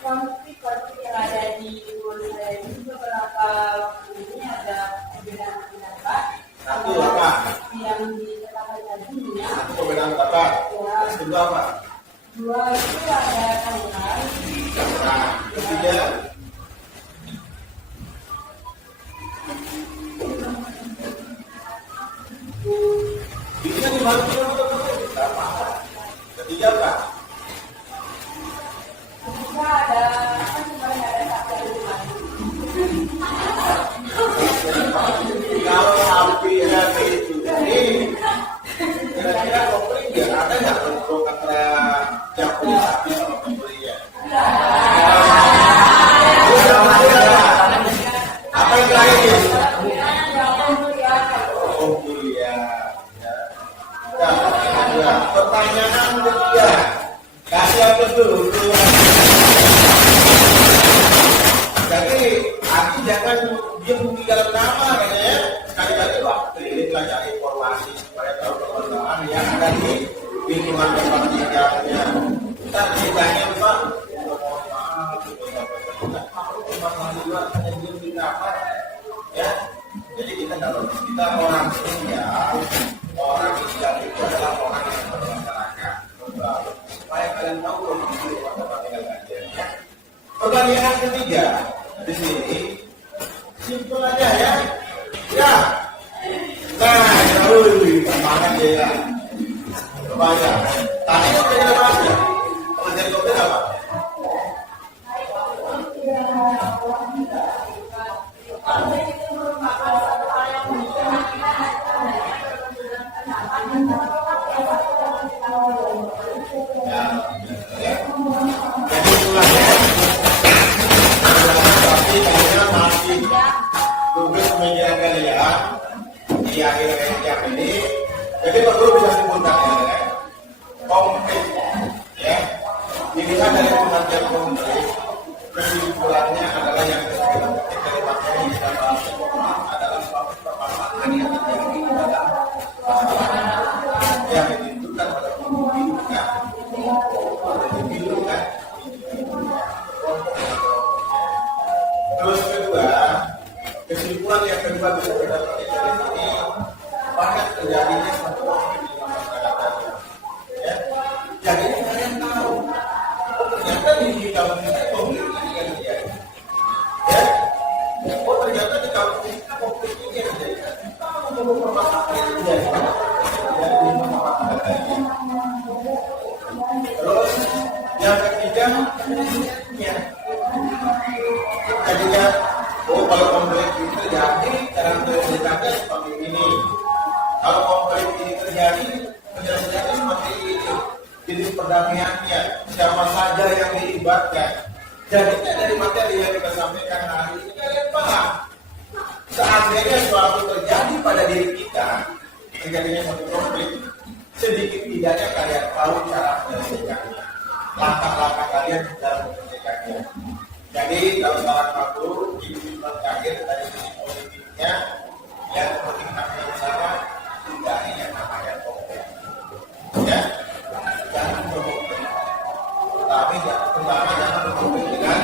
konflik yang ada di luar saya ini beberapa waktu ini ada perbedaan pendapat. satu apa? Yang ditetapkan tadi ya. Satu perbedaan pendapat. Terus kedua apa? Dua itu ada kaitan. Nah, ketiga. Bisa dibantu apa? Ketiga apa? Juga ada kan sebenarnya ada satu Kalau api itu ini kira-kira konflik ya ada nggak bentuk antara yang punya sapi sama pembeli ya? Apa yang terakhir? Kemudian, pertanyaan ketiga, kasih apa dulu? Jadi, aku jangan diam di dalam nama, ya. Sekali-kali waktu ini belajar informasi supaya tahu perkembangan yang ada di lingkungan tempat tinggal. Ya. Kita ditanya, Pak, mohon maaf, hanya diam di kamar, ya. Jadi kita orang sosial, orang sosial itu adalah orang yang bermasyarakat. Supaya kalian tahu kondisi tempat tinggal kalian. Ya. Pertanyaan ketiga di sini simpel aja ya. Ya. Nah, semangat ya. Coba aja. Tadi itu jadi apa aja? Kalau jadi konflik apa? Di akhir ini, jadi Pak Guru bisa sebutkan ya, konflik, ya, dilihat dari pengertian konflik, kesimpulannya adalah yang dari materi kita bahas adalah suatu permasalahan yang terjadi dalam yang ditentukan pada pemilu kan, pemilu kan. Terus kedua, kesimpulan yang kedua bisa kita petik dari sini, banyak terjadinya satu konflik di masyarakat. Ya, jadi kalian tahu, ternyata di kampung kita konflik ini yang terjadi. Ya, oh ternyata di kampung kita konflik ini yang terjadi. Tahu permasalahan yang terjadi. Jadi masyarakat ini. Terus yang ketiga, ya, jadinya kalau konflik ini terjadi, cara menyelesaikannya seperti ini. Kalau konflik ini terjadi, penyelesaiannya seperti ini. Jadi perdamaiannya siapa saja yang dilibatkan. Jadinya dari materi yang kita sampaikan hari ini kalian paham. Seandainya suatu terjadi pada diri kita, terjadinya suatu konflik, sedikit tidaknya kalian tahu cara menyelesaikannya, langkah-langkah kalian dalam menyelesaikannya. Jadi kalau saran aku, ini kaget dari sisi positifnya, yang penting kami bersama hindari yang namanya konflik. Ya, jangan berkonflik. Tapi terutama jangan berkonflik dengan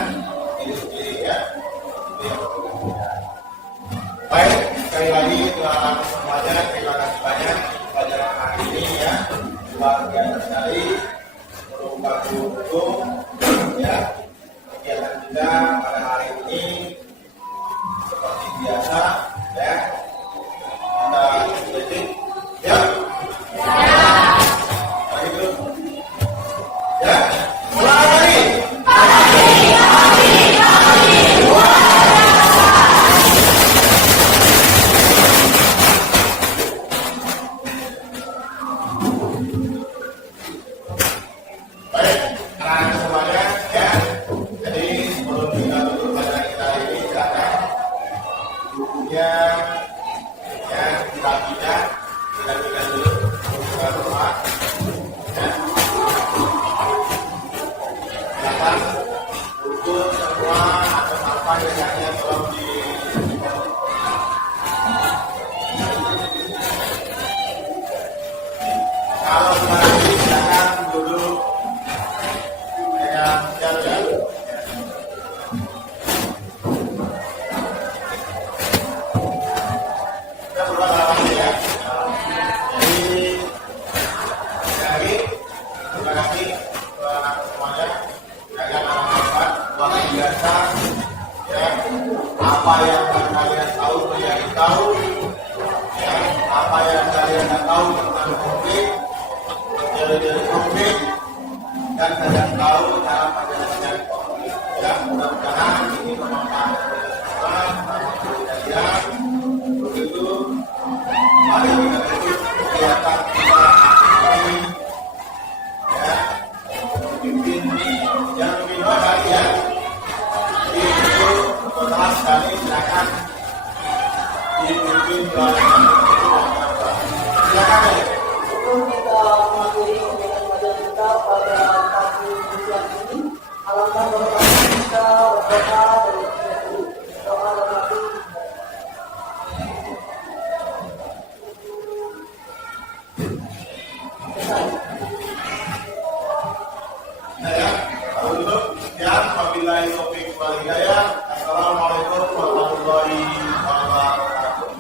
diri sendiri ya. Itu yang penting. Baik, sekali lagi terima kasih semuanya, terima kasih banyak pelajaran hari ini ya, luar biasa sekali, berupa guru ya. Kegiatan kita pada hari ini seperti biasa ya, kita belajar ya. Begitu ya. Mulai hari. Baik, anak-anak semuanya ya. Jadi sebelum kita tutup pelajaran kita ini, silakan bukunya ya dirapikan dulu ke rumah. Ya. Silakan buku semua atau apa biasanya tolong di kalau masih silakan duduk dengan jalan. Kita berulang lagi ya. Jadi terima kasih kepada semuanya. Kalian amat luar biasa. Ya, apa yang kalian tahu menjadi tahu. Ya, apa yang kalian tak tahu tentang konflik, jadi konflik. Dan kalian tahu cara penyelesaian konflik. Ya, mudah-mudahan ini bermanfaat ya. Begitu, mari kita tutup kegiatan kita hari ini. Ya, pimpin jangan pimpin dua kali ya. Jadi itu setelah sekali silakan dipimpin dua kali. Silakan ya. Sebelum kita mengakhiri kegiatan belajar kita pada pagi siang ini, alangkah baiknya kita berdoa dari kita dulu. Doa dari Nah ya, kalau gitu, ya, wabillahi taufiq wal hidayah. Assalamualaikum warahmatullahi wabarakatuh.